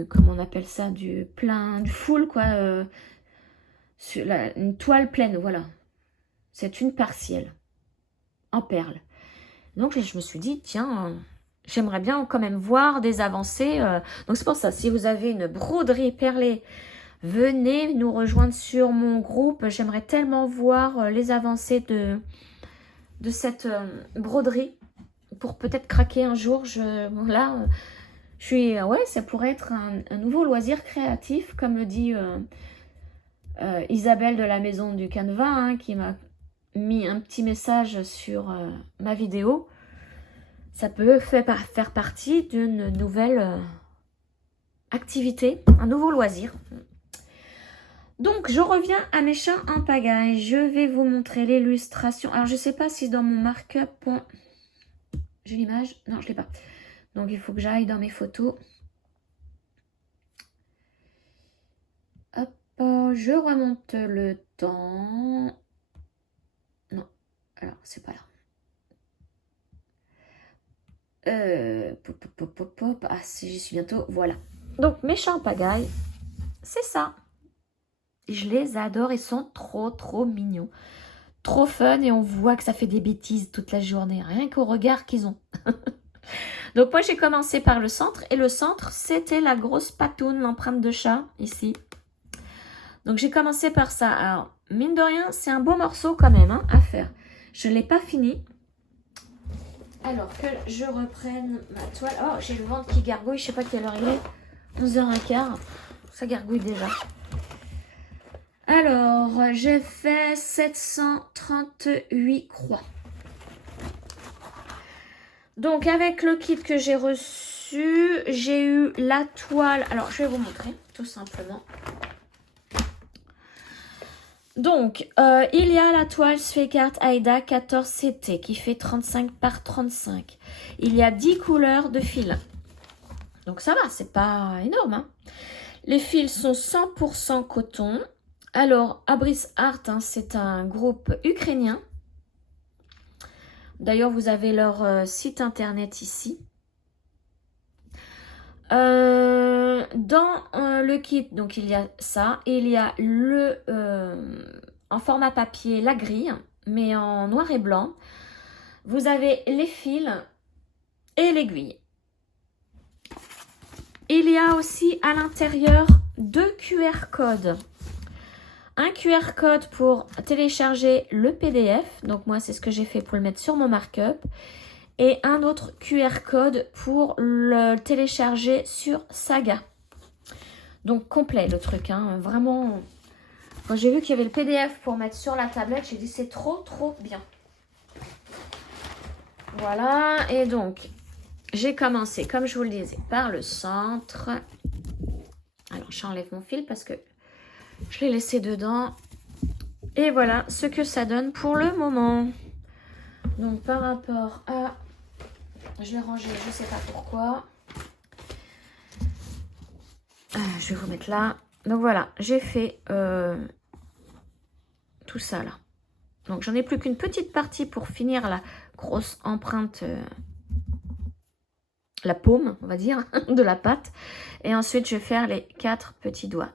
Comment on appelle ça? Du plein... Du full, quoi. Une toile pleine, voilà. C'est une partielle. En perles. Donc, je me suis dit, tiens, j'aimerais bien quand même voir des avancées. Donc, c'est pour ça, si vous avez une broderie perlée, venez nous rejoindre sur mon groupe. J'aimerais tellement voir les avancées de cette broderie pour peut-être craquer un jour. Là, je suis... ouais, ça pourrait être un nouveau loisir créatif, comme le dit Isabelle de la Maison du Canevas, hein, qui m'a mis un petit message sur ma vidéo. Ça peut faire partie d'une nouvelle activité, un nouveau loisir. Donc, je reviens à mes chats en pagaille. Je vais vous montrer l'illustration. Alors, je ne sais pas si dans mon mark-up, j'ai l'image. Non, je ne l'ai pas. Donc, il faut que j'aille dans mes photos. Hop, je remonte le temps. Non, alors, c'est pas là. Ah, si j'y suis bientôt, voilà. Donc, mes chats en pagaille, c'est ça. Je les adore, ils sont trop mignons. Trop fun et on voit que ça fait des bêtises toute la journée, rien qu'au regard qu'ils ont. Donc moi j'ai commencé par le centre et le centre c'était la grosse patoune, l'empreinte de chat ici. Donc j'ai commencé par ça. Alors mine de rien c'est un beau morceau quand même hein, à faire. Je ne l'ai pas fini. Alors que je reprenne ma toile. Oh j'ai le ventre qui gargouille, je sais pas quelle heure il est. 11h15. Ça gargouille déjà. Alors, j'ai fait 738 croix. Donc, avec le kit que j'ai reçu, j'ai eu la toile. Alors, je vais vous montrer, tout simplement. Donc, il y a la toile Sfeicart Aida 14 CT qui fait 35 par 35. Il y a 10 couleurs de fils. Donc, ça va, c'est pas énorme. Hein. Les fils sont 100% coton. Alors, Abris Art, hein, c'est un groupe ukrainien. D'ailleurs, vous avez leur site internet ici. Dans le kit, donc il y a ça. Et il y a en format papier, la grille, mais en noir et blanc. Vous avez les fils et l'aiguille. Il y a aussi à l'intérieur 2 QR codes. Un QR code pour télécharger le PDF. Donc moi, c'est ce que j'ai fait pour le mettre sur mon markup. Et un autre QR code pour le télécharger sur Saga. Donc complet le truc. Hein. Vraiment, quand j'ai vu qu'il y avait le PDF pour mettre sur la tablette, j'ai dit c'est trop bien. Voilà. Et donc, j'ai commencé, comme je vous le disais, par le centre. Alors, j'enlève mon fil parce que je l'ai laissé dedans. Et voilà ce que ça donne pour le moment. Donc par rapport à... Je l'ai rangé, je ne sais pas pourquoi. Je vais vous mettre là. Donc voilà, j'ai fait tout ça là. Donc j'en ai plus qu'une petite partie pour finir la grosse empreinte, la paume, on va dire, de la pâte. Et ensuite, je vais faire les 4 petits doigts.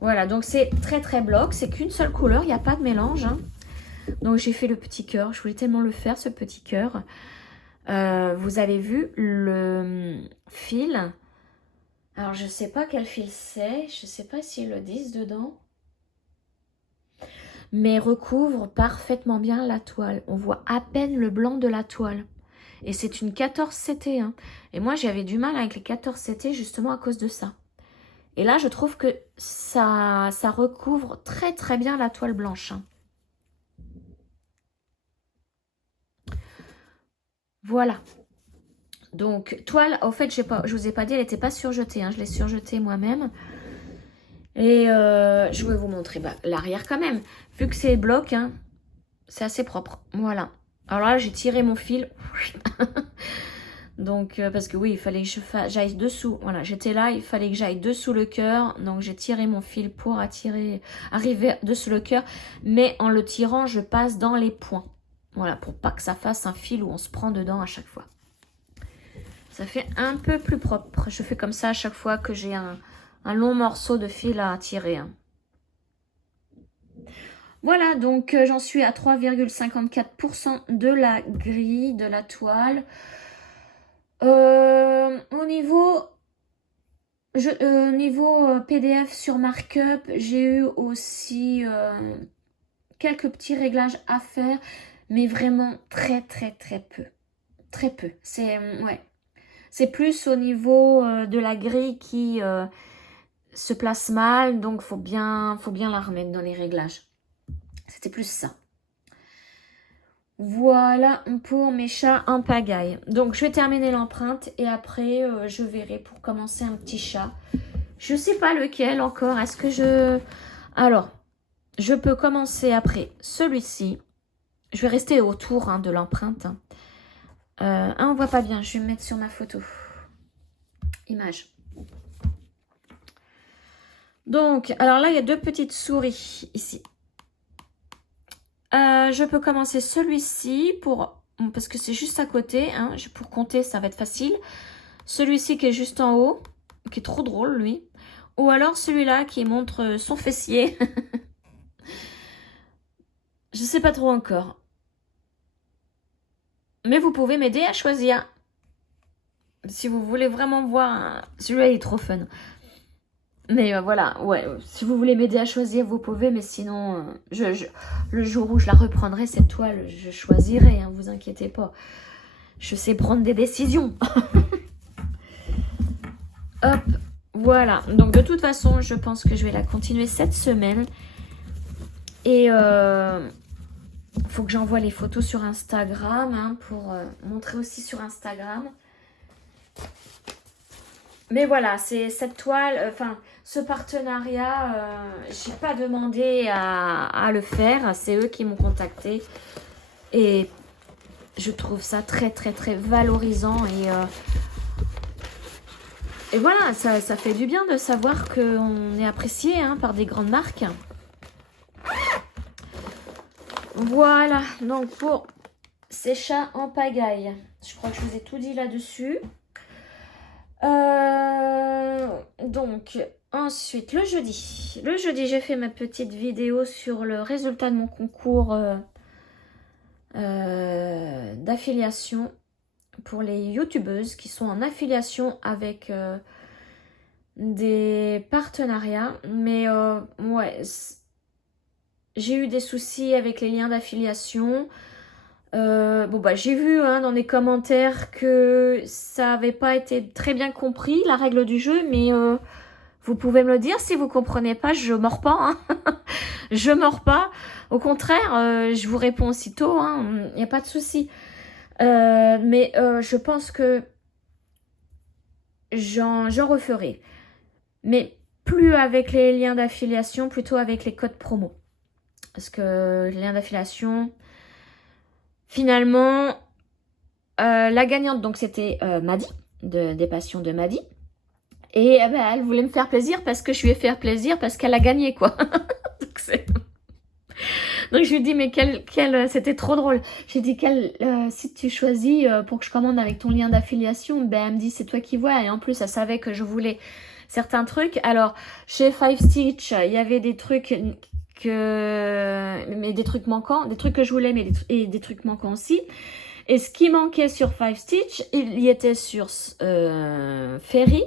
Voilà, donc c'est très très bloc. C'est qu'une seule couleur, il n'y a pas de mélange. Hein. Donc j'ai fait le petit cœur. Je voulais tellement le faire, ce petit cœur. Vous avez vu le fil. Alors, je ne sais pas quel fil c'est. Je ne sais pas s'ils le disent dedans. Mais recouvre parfaitement bien la toile. On voit à peine le blanc de la toile. Et c'est une 14 CT. Hein. Et moi, j'avais du mal avec les 14 CT justement à cause de ça. Et là, je trouve que ça recouvre très très bien la toile blanche. Hein. Voilà. Donc, toile, au fait, je vous ai pas dit, elle n'était pas surjetée. Hein. Je l'ai surjetée moi-même. Et je vais vous montrer l'arrière quand même. Vu que c'est bloc, hein, c'est assez propre. Voilà. Alors là, j'ai tiré mon fil. Donc, parce que oui, il fallait que j'aille dessous. Voilà, j'étais là, il fallait que j'aille dessous le cœur. Donc, j'ai tiré mon fil pour arriver dessous le cœur. Mais en le tirant, je passe dans les points. Voilà, pour pas que ça fasse un fil où on se prend dedans à chaque fois. Ça fait un peu plus propre. Je fais comme ça à chaque fois que j'ai un long morceau de fil à tirer. Hein. Voilà, donc j'en suis à 3,54% de la grille de la toile. Au niveau PDF sur Markup, j'ai eu aussi quelques petits réglages à faire, mais vraiment très très très peu. Très peu. C'est plus au niveau de la grille qui se place mal, donc faut bien la remettre dans les réglages. C'était plus ça. Voilà pour mes chats en pagaille. Donc, je vais terminer l'empreinte et après, je verrai pour commencer un petit chat. Je ne sais pas lequel encore. Est-ce que je... Alors, je peux commencer après celui-ci. Je vais rester autour de l'empreinte. On ne voit pas bien. Je vais me mettre sur ma photo. Image. Donc, alors là, il y a 2 petites souris ici. Je peux commencer celui-ci parce que c'est juste à côté. Hein, pour compter, ça va être facile. Celui-ci qui est juste en haut, qui est trop drôle, lui. Ou alors celui-là qui montre son fessier. Je sais pas trop encore. Mais vous pouvez m'aider à choisir. Si vous voulez vraiment voir... Celui-là, il est trop fun. Mais voilà, ouais, si vous voulez m'aider à choisir, vous pouvez, mais sinon, le jour où je la reprendrai, cette toile, je choisirai, hein, vous inquiétez pas. Je sais prendre des décisions. Hop, voilà. Donc, de toute façon, je pense que je vais la continuer cette semaine. Et faut que j'envoie les photos sur Instagram, hein, pour montrer aussi sur Instagram. Mais voilà, c'est cette toile, ce partenariat, j'ai pas demandé à le faire, c'est eux qui m'ont contacté et je trouve ça très très très valorisant et voilà, ça fait du bien de savoir qu'on est apprécié par des grandes marques. Voilà, donc pour ces chats en pagaille, je crois que je vous ai tout dit là-dessus. Donc, ensuite, le jeudi. Le jeudi, j'ai fait ma petite vidéo sur le résultat de mon concours d'affiliation pour les youtubeuses qui sont en affiliation avec des partenariats. Mais ouais, j'ai eu des soucis avec les liens d'affiliation. J'ai vu dans les commentaires que ça n'avait pas été très bien compris, la règle du jeu, mais vous pouvez me le dire si vous comprenez pas, je mords pas. Hein. Je mords pas. Au contraire, je vous réponds aussitôt, il n'y a pas de souci. Mais je pense que j'en referai. Mais plus avec les liens d'affiliation, plutôt avec les codes promo. Parce que les liens d'affiliation... Finalement, la gagnante, donc c'était Maddy, des passions de Maddy. Et ben, elle voulait me faire plaisir parce que je lui ai fait plaisir parce qu'elle a gagné, quoi. Donc je lui ai dit, mais c'était trop drôle. J'ai dit, si tu choisis pour que je commande avec ton lien d'affiliation, ben elle me dit, c'est toi qui vois. Et en plus, elle savait que je voulais certains trucs. Alors, chez Five Stitch, il y avait des trucs mais des trucs manquants, des trucs que je voulais, mais des trucs manquants aussi. Et ce qui manquait sur Five Stitch, il y était sur Fairy.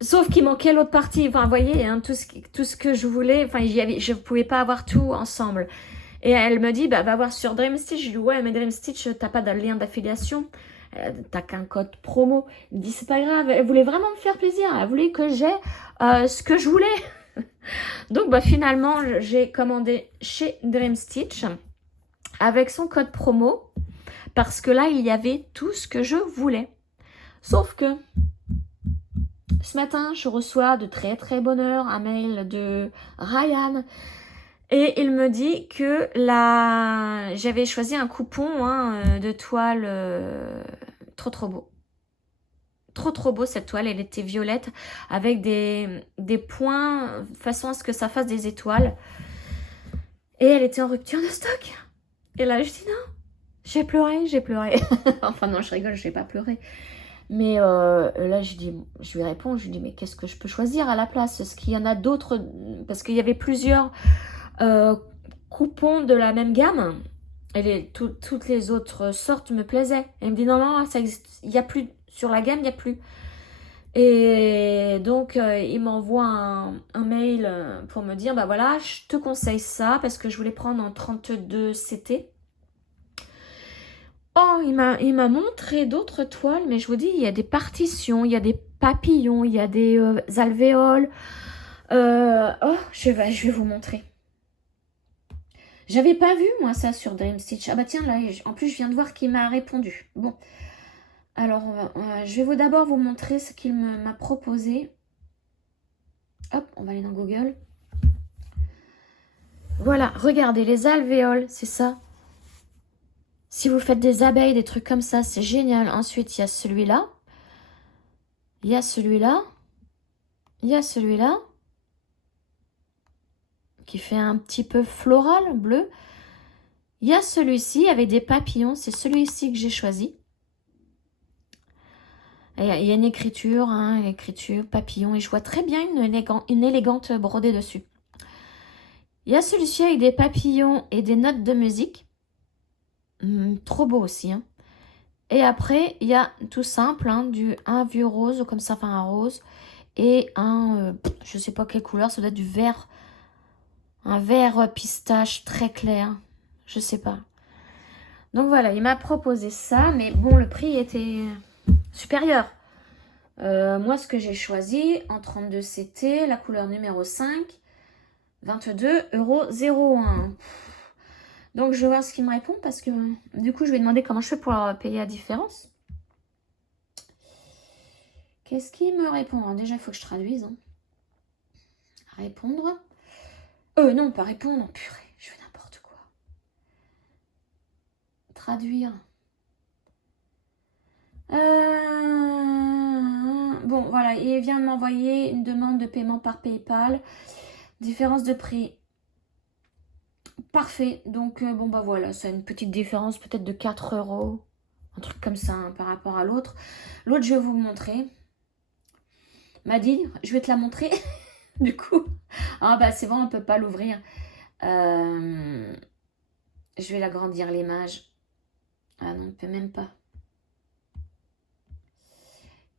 Sauf qu'il manquait l'autre partie. Enfin, vous voyez, hein, tout ce que je voulais, enfin, je ne pouvais pas avoir tout ensemble. Et elle me dit, bah, va voir sur Dream Stitch. Je lui dis, ouais, mais Dream Stitch, t'as pas de lien d'affiliation. T'as qu'un code promo. Elle me dit, c'est pas grave. Elle voulait vraiment me faire plaisir. Elle voulait que j'aie ce que je voulais. Donc, bah, finalement, j'ai commandé chez Dream Stitch avec son code promo. Parce que là, il y avait tout ce que je voulais. Sauf que ce matin, je reçois de très très bonne heure un mail de Ryan. Et il me dit que j'avais choisi un coupon de toile trop beau. Trop beau cette toile, elle était violette avec des points de façon à ce que ça fasse des étoiles. Et elle était en rupture de stock. Et là je dis non, j'ai pleuré. Enfin non, je rigole, je vais pas pleurer. Mais là, je lui réponds, je lui dis, mais qu'est-ce que je peux choisir à la place? Est-ce qu'il y en a d'autres? Parce qu'il y avait plusieurs coupons de la même gamme. Et toutes les autres sortes me plaisaient. Et il me dit, non, ça existe, il n'y a plus, sur la gamme, il n'y a plus. Et donc, il m'envoie un mail pour me dire, bah voilà, je te conseille ça, parce que je voulais prendre en 32 CT. Oh, il m'a montré d'autres toiles, mais je vous dis, il y a des partitions, il y a des papillons, il y a des alvéoles. Oh, je vais vous montrer. J'avais pas vu, moi, ça sur Dream Stitch. Ah bah tiens, là, en plus, je viens de voir qu'il m'a répondu. Bon, alors, je vais d'abord vous montrer ce qu'il m'a proposé. Hop, on va aller dans Google. Voilà, regardez, les alvéoles, c'est ça. Si vous faites des abeilles, des trucs comme ça, c'est génial. Ensuite, il y a celui-là. Il y a celui-là. Il y a celui-là. Qui fait un petit peu floral, bleu. Il y a celui-ci avec des papillons. C'est celui-ci que j'ai choisi. Il y a une écriture, écriture, papillon. Et je vois très bien une élégante brodée dessus. Il y a celui-ci avec des papillons et des notes de musique. Trop beau aussi. Et après, il y a tout simple, un vieux rose, comme ça, enfin un rose. Et je sais pas quelle couleur, ça doit être du vert. Un vert pistache très clair. Je sais pas. Donc voilà, il m'a proposé ça. Mais bon, le prix était supérieur. Moi, ce que j'ai choisi en 32 CT, la couleur numéro 5, 22,01 €. Donc, je vais voir ce qu'il me répond parce que du coup, je vais demander comment je fais pour payer la différence. Qu'est-ce qu'il me répond? Alors, déjà, il faut que je traduise. Répondre. Non, pas répondre. Purée, je fais n'importe quoi. Traduire. Bon, voilà, il vient de m'envoyer une demande de paiement par PayPal. Différence de prix. Parfait. Donc, bon, bah voilà, ça a une petite différence peut-être de 4 €. Un truc comme ça par rapport à l'autre. L'autre, je vais vous montrer. M'a dit, je vais te la montrer. Du coup, ah bah c'est bon, on ne peut pas l'ouvrir. Je vais l'agrandir l'image. Ah non, on ne peut même pas.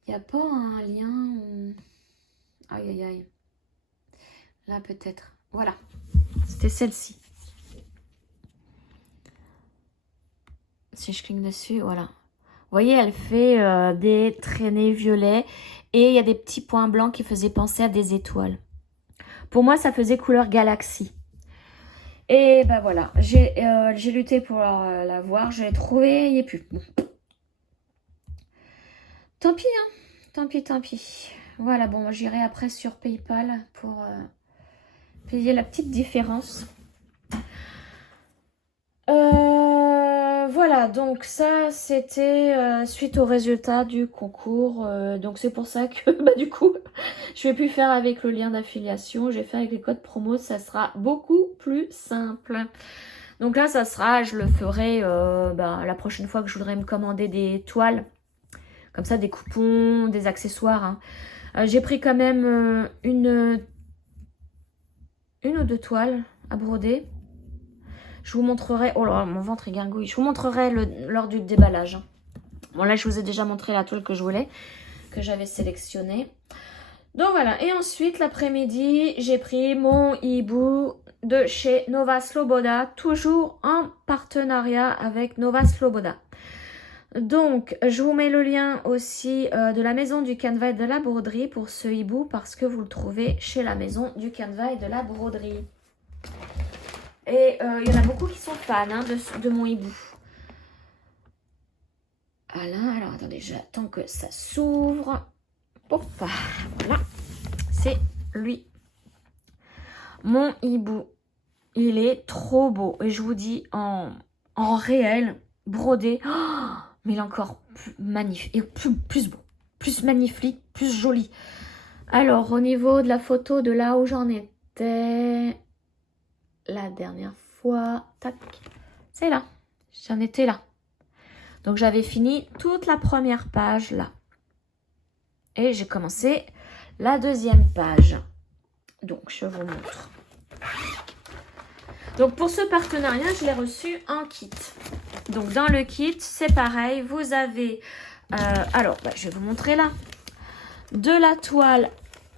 Il n'y a pas un lien. Aïe, aïe, aïe. Là, peut-être. Voilà. C'était celle-ci. Si je clique dessus, voilà. Vous voyez, elle fait des traînées violets. Et il y a des petits points blancs qui faisaient penser à des étoiles. Pour moi, ça faisait couleur galaxie. Et ben voilà, j'ai lutté pour la voir. Je l'ai trouvée, il n'y est plus. Bon. Tant pis, tant pis. Voilà, bon, j'irai après sur PayPal pour payer la petite différence. Voilà, voilà, donc ça c'était suite au résultat du concours. Donc c'est pour ça que bah, du coup je vais plus faire avec le lien d'affiliation, je vais faire avec les codes promo, ça sera beaucoup plus simple. Donc là ça sera, je le ferai la prochaine fois que je voudrais me commander des toiles, comme ça des coupons, des accessoires. Hein. J'ai pris quand même une ou deux toiles à broder. Je vous montrerai, oh là, mon ventre est gargouille. Je vous montrerai lors du déballage. Bon, là, je vous ai déjà montré la toile que je voulais, que j'avais sélectionnée. Donc voilà, et ensuite, l'après-midi, j'ai pris mon hibou de chez Nova Sloboda, toujours en partenariat avec Nova Sloboda. Donc, je vous mets le lien aussi de la maison du canevas et de la broderie pour ce hibou, parce que vous le trouvez chez la maison du canevas et de la broderie. Et il y en a beaucoup qui sont fans hein, de mon hibou. Alors attendez, j'attends que ça s'ouvre. Voilà, c'est lui. Mon hibou, il est trop beau. Et je vous dis, en réel, brodé, oh, mais il est encore plus magnifique, et plus beau, plus magnifique, plus joli. Alors, au niveau de la photo de là où j'en étais... La dernière fois, tac, c'est là, j'en étais là. Donc j'avais fini toute la première page là. Et j'ai commencé la deuxième page. Donc je vous montre. Donc pour ce partenariat, je l'ai reçu en kit. Donc dans le kit, c'est pareil, vous avez, je vais vous montrer là. De la toile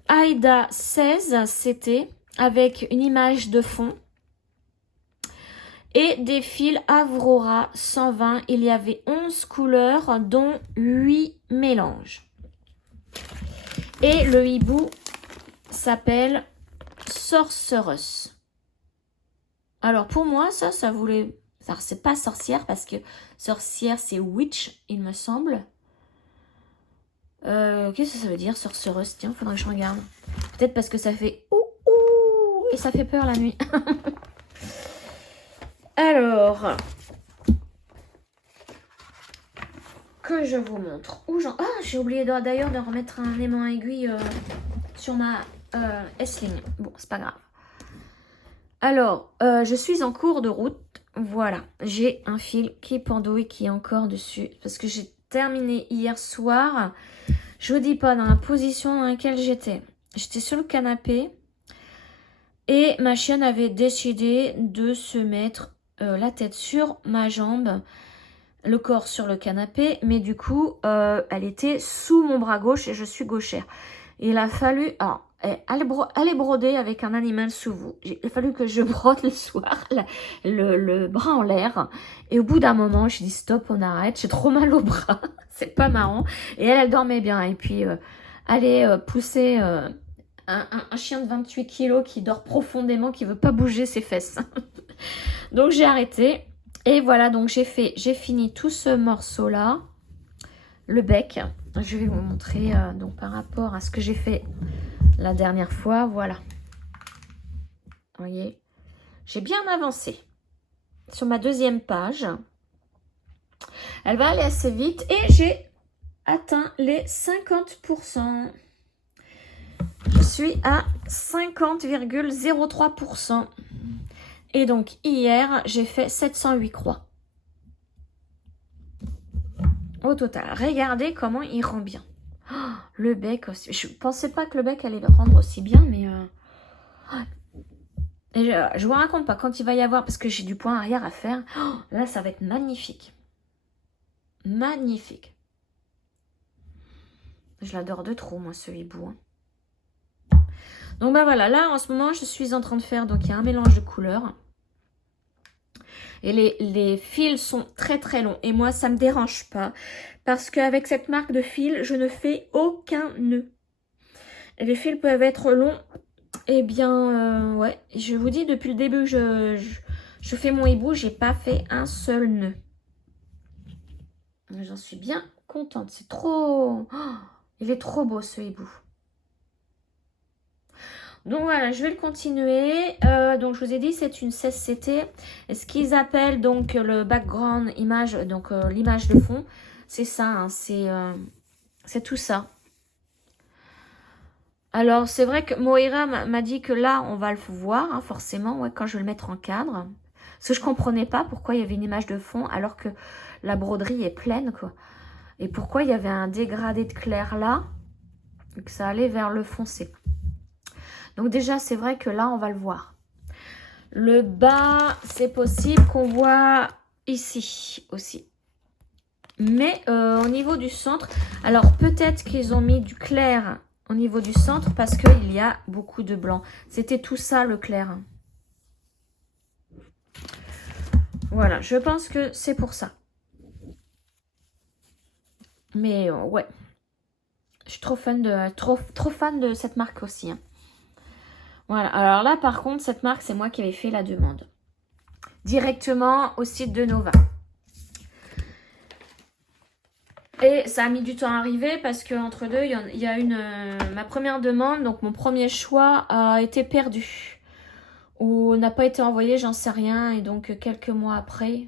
Aida 16, c'était avec une image de fond. Et des fils Avrora 120, il y avait 11 couleurs, dont 8 mélanges. Et le hibou s'appelle Sorceress. Alors pour moi, ça voulait... Alors c'est pas sorcière, parce que sorcière c'est witch, il me semble. Qu'est-ce que ça veut dire, Sorceress? Tiens, faudrait que je regarde. Peut-être parce que ça fait ouh, et ça fait peur la nuit. Alors, que je vous montre. Ah, j'ai oublié d'ailleurs de remettre un aimant aiguille sur ma S-ligne. Bon, c'est pas grave. Alors, je suis en cours de route. Voilà, j'ai un fil qui pendouille, qui est encore dessus. Parce que j'ai terminé hier soir. Je vous dis pas dans la position dans laquelle j'étais. J'étais sur le canapé. Et ma chienne avait décidé de se mettre la tête sur ma jambe, le corps sur le canapé, mais du coup, elle était sous mon bras gauche et je suis gauchère. Il a fallu... Alors, allez broder avec un animal sous vous. Il a fallu que je brode le soir, le bras en l'air. Et au bout d'un moment, j'ai dit stop, on arrête, j'ai trop mal au bras. C'est pas marrant. Et elle dormait bien. Et puis, aller pousser... Un chien de 28 kilos qui dort profondément, qui veut pas bouger ses fesses. Donc j'ai arrêté. Et voilà, donc j'ai fini tout ce morceau-là. Le bec. Je vais vous montrer donc par rapport à ce que j'ai fait la dernière fois. Voilà. Vous voyez, j'ai bien avancé sur ma deuxième page. Elle va aller assez vite et j'ai atteint les 50%. Je suis à 50,03%. Et donc, hier, j'ai fait 708 croix. Au total. Regardez comment il rend bien. Oh, le bec aussi. Je ne pensais pas que le bec allait le rendre aussi bien, mais... Et je vous raconte pas, quand il va y avoir... Parce que j'ai du point arrière à faire. Oh, là, ça va être magnifique. Magnifique. Je l'adore de trop, moi, ce hibou. Hein. Donc bah voilà, là en ce moment je suis en train de faire, donc il y a un mélange de couleurs. Et les fils sont très très longs. Et moi ça me dérange pas. Parce qu'avec cette marque de fils, je ne fais aucun nœud. Et les fils peuvent être longs. Eh bien, ouais, je vous dis, depuis le début que je fais mon hibou, j'ai pas fait un seul nœud. J'en suis bien contente. C'est trop... Oh, il est trop beau ce hibou. Donc voilà, je vais le continuer. Donc je vous ai dit, c'est une 16CT. Et ce qu'ils appellent donc le background image, donc l'image de fond, c'est ça, hein, c'est tout ça. Alors c'est vrai que Moira m'a dit que là, on va le voir, hein, forcément, ouais, quand je vais le mettre en cadre. Parce que je comprenais pas pourquoi il y avait une image de fond alors que la broderie est pleine, quoi. Et pourquoi il y avait un dégradé de clair là, et que ça allait vers le foncé. Donc déjà, c'est vrai que là, on va le voir. Le bas, c'est possible qu'on voit ici aussi. Mais au niveau du centre, alors peut-être qu'ils ont mis du clair au niveau du centre parce qu'il y a beaucoup de blanc. C'était tout ça le clair. Voilà, je pense que c'est pour ça. Mais ouais, je suis trop fan de cette marque aussi. Hein. Voilà, alors là par contre, cette marque, c'est moi qui avais fait la demande. Directement au site de Nova. Et ça a mis du temps à arriver parce qu'entre deux, il y a ma première demande, donc mon premier choix a été perdu. Ou n'a pas été envoyé, j'en sais rien. Et donc quelques mois après,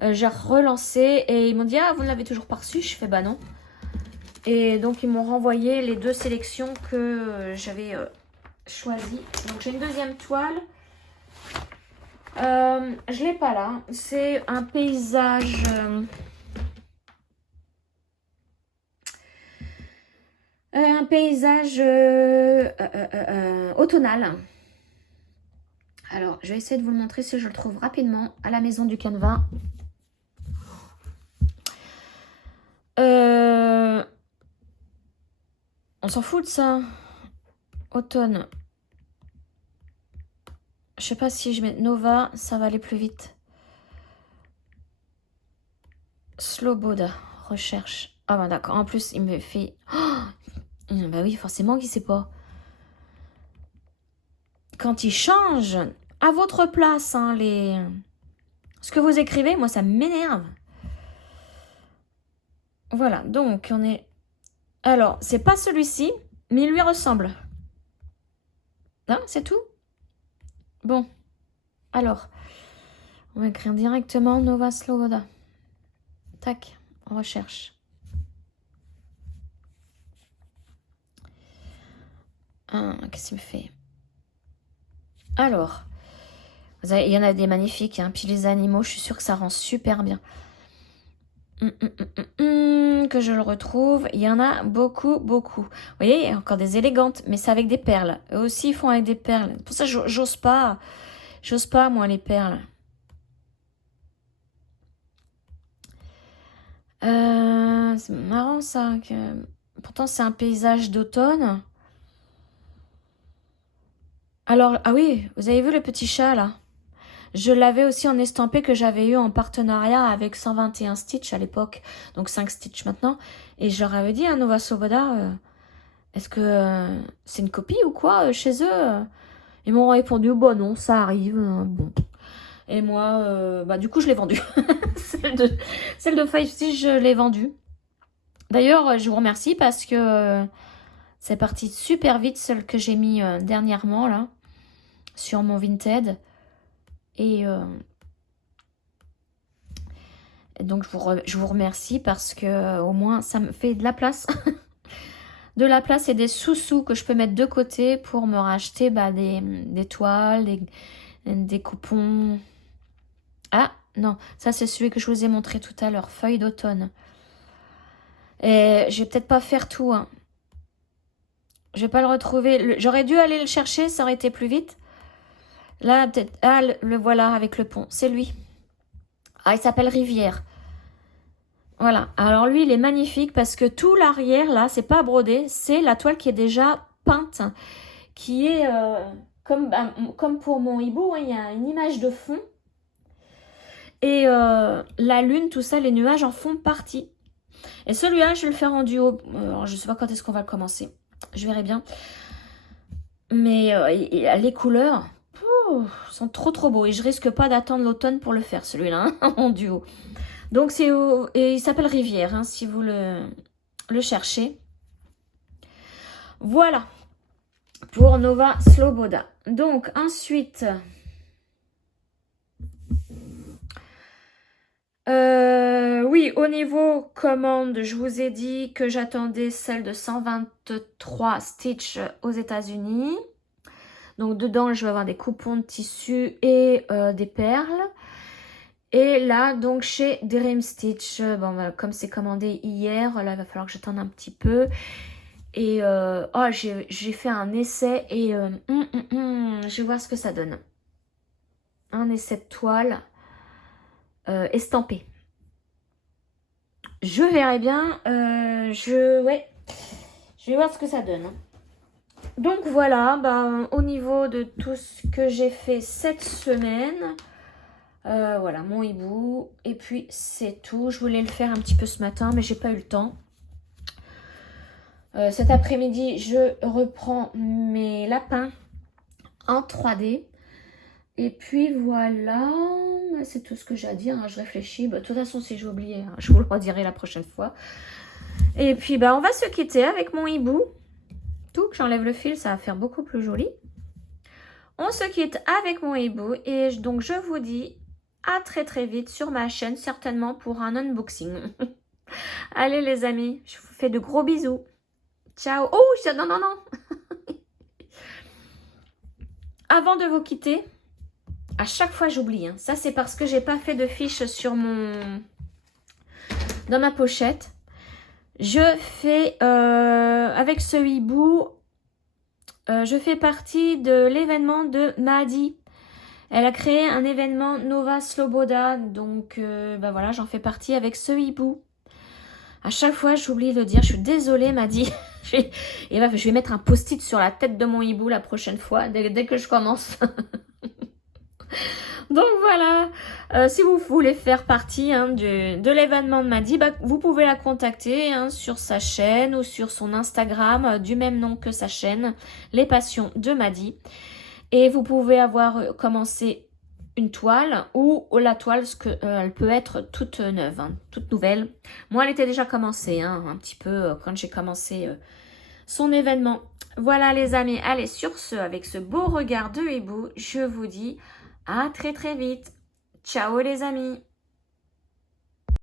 j'ai relancé et ils m'ont dit « Ah, vous ne l'avez toujours pas reçu ?» Je fais « Bah non ». Et donc ils m'ont renvoyé les 2 sélections que j'avais choisies. Donc j'ai une deuxième toile. Je l'ai pas là. C'est un paysage... un paysage automnal. Alors, je vais essayer de vous le montrer si je le trouve rapidement à la maison du Canva. On s'en fout de ça. Automne. Je sais pas si je mets Nova, ça va aller plus vite. Sloboda, recherche. Ah bah d'accord, en plus il me fait... Oh, bah oui, forcément qu'il sait pas. Quand il change à votre place, hein, ce que vous écrivez, moi ça m'énerve. Voilà, donc on est... Alors, c'est pas celui-ci, mais il lui ressemble. Hein, c'est tout? Bon, alors, on va écrire directement Nova Sloboda. Tac, on recherche. Qu'est-ce qu'il me fait? Alors, il y en a des magnifiques, hein. Puis les animaux, je suis sûre que ça rend super bien. Que je le retrouve. Il y en a beaucoup, beaucoup. Vous voyez, il y a encore des élégantes, mais c'est avec des perles. Eux aussi, ils font avec des perles. Pour ça, j'ose pas. J'ose pas, moi, les perles. C'est marrant, ça. Pourtant, c'est un paysage d'automne. Alors, ah oui, vous avez vu le petit chat, là? Je l'avais aussi en estampé que j'avais eu en partenariat avec 121 Stitch à l'époque. Donc 5 Stitch maintenant. Et je leur avais dit, hein, Nova Sloboda, est-ce que c'est une copie ou quoi chez eux? Ils m'ont répondu, bah non, ça arrive. Bon. Et moi, bah du coup, je l'ai vendue. celle de 5 Stitch, je l'ai vendue. D'ailleurs, je vous remercie parce que c'est parti super vite, celle que j'ai mis dernièrement, là, sur mon Vinted. Et donc, je vous remercie parce que au moins, ça me fait de la place. De la place et des sous-sous que je peux mettre de côté pour me racheter des toiles, des coupons. Ah, non, ça c'est celui que je vous ai montré tout à l'heure, feuille d'automne. Et je vais peut-être pas faire tout, hein. Je vais pas le retrouver. J'aurais dû aller le chercher, ça aurait été plus vite. Là, peut-être... Ah, le voilà avec le pont. C'est lui. Ah, il s'appelle Rivière. Voilà. Alors lui, il est magnifique parce que tout l'arrière, là, c'est pas brodé. C'est la toile qui est déjà peinte. Qui est... comme pour mon hibou, hein, il y a une image de fond. Et la lune, tout ça, les nuages en font partie. Et celui-là, je vais le faire en duo. Alors, je sais pas quand est-ce qu'on va le commencer. Je verrai bien. Mais les couleurs... sont trop beaux et je risque pas d'attendre l'automne pour le faire celui-là hein, en duo. Donc et il s'appelle Rivière hein, si vous le cherchez. Voilà. pour Nova Sloboda. Donc ensuite, oui, au niveau commande, je vous ai dit que j'attendais celle de 123 Stitch aux États-Unis. Donc dedans, je vais avoir des coupons de tissu et des perles. Et là, donc chez Dream Stitch, bon, bah, comme c'est commandé hier, là, il va falloir que j'attende un petit peu. Et oh, j'ai fait un essai et je vais voir ce que ça donne. Un essai de toile estampé. Je verrai bien. Ouais, je vais voir ce que ça donne. Donc voilà, bah, au niveau de tout ce que j'ai fait cette semaine, voilà mon hibou. Et puis c'est tout. Je voulais le faire un petit peu ce matin, mais j'ai pas eu le temps. Cet après-midi, je reprends mes lapins en 3D. Et puis voilà, c'est tout ce que j'ai à dire. Hein. Je réfléchis. Bah, de toute façon, si j'ai oublié, hein, je vous le redirai la prochaine fois. Et puis, bah, on va se quitter avec mon hibou. Tout, que j'enlève le fil, ça va faire beaucoup plus joli. On se quitte avec mon hibou. Et donc, je vous dis à très très vite sur ma chaîne, certainement pour un unboxing. Allez les amis, je vous fais de gros bisous. Ciao. Oh, non, non, non. Avant de vous quitter, à chaque fois j'oublie. Hein. Ça, c'est parce que j'ai pas fait de fiche sur dans ma pochette. Je fais, avec ce hibou, je fais partie de l'événement de Mahdi. Elle a créé un événement Nova Sloboda. Donc, bah voilà, j'en fais partie avec ce hibou. À chaque fois, j'oublie de le dire. Je suis désolée, Mahdi. Je vais mettre un post-it sur la tête de mon hibou la prochaine fois, dès que je commence. Donc voilà, si vous voulez faire partie hein, de l'événement de Mahdi, bah, vous pouvez la contacter hein, sur sa chaîne ou sur son Instagram du même nom que sa chaîne, Les Passions de Mahdi. Et vous pouvez avoir commencé une toile ou la toile, elle peut être toute neuve, hein, toute nouvelle. Moi, elle était déjà commencée, hein, un petit peu quand j'ai commencé son événement. Voilà les amis, allez sur ce, avec ce beau regard de hibou, je vous dis à très très vite. Ciao les amis.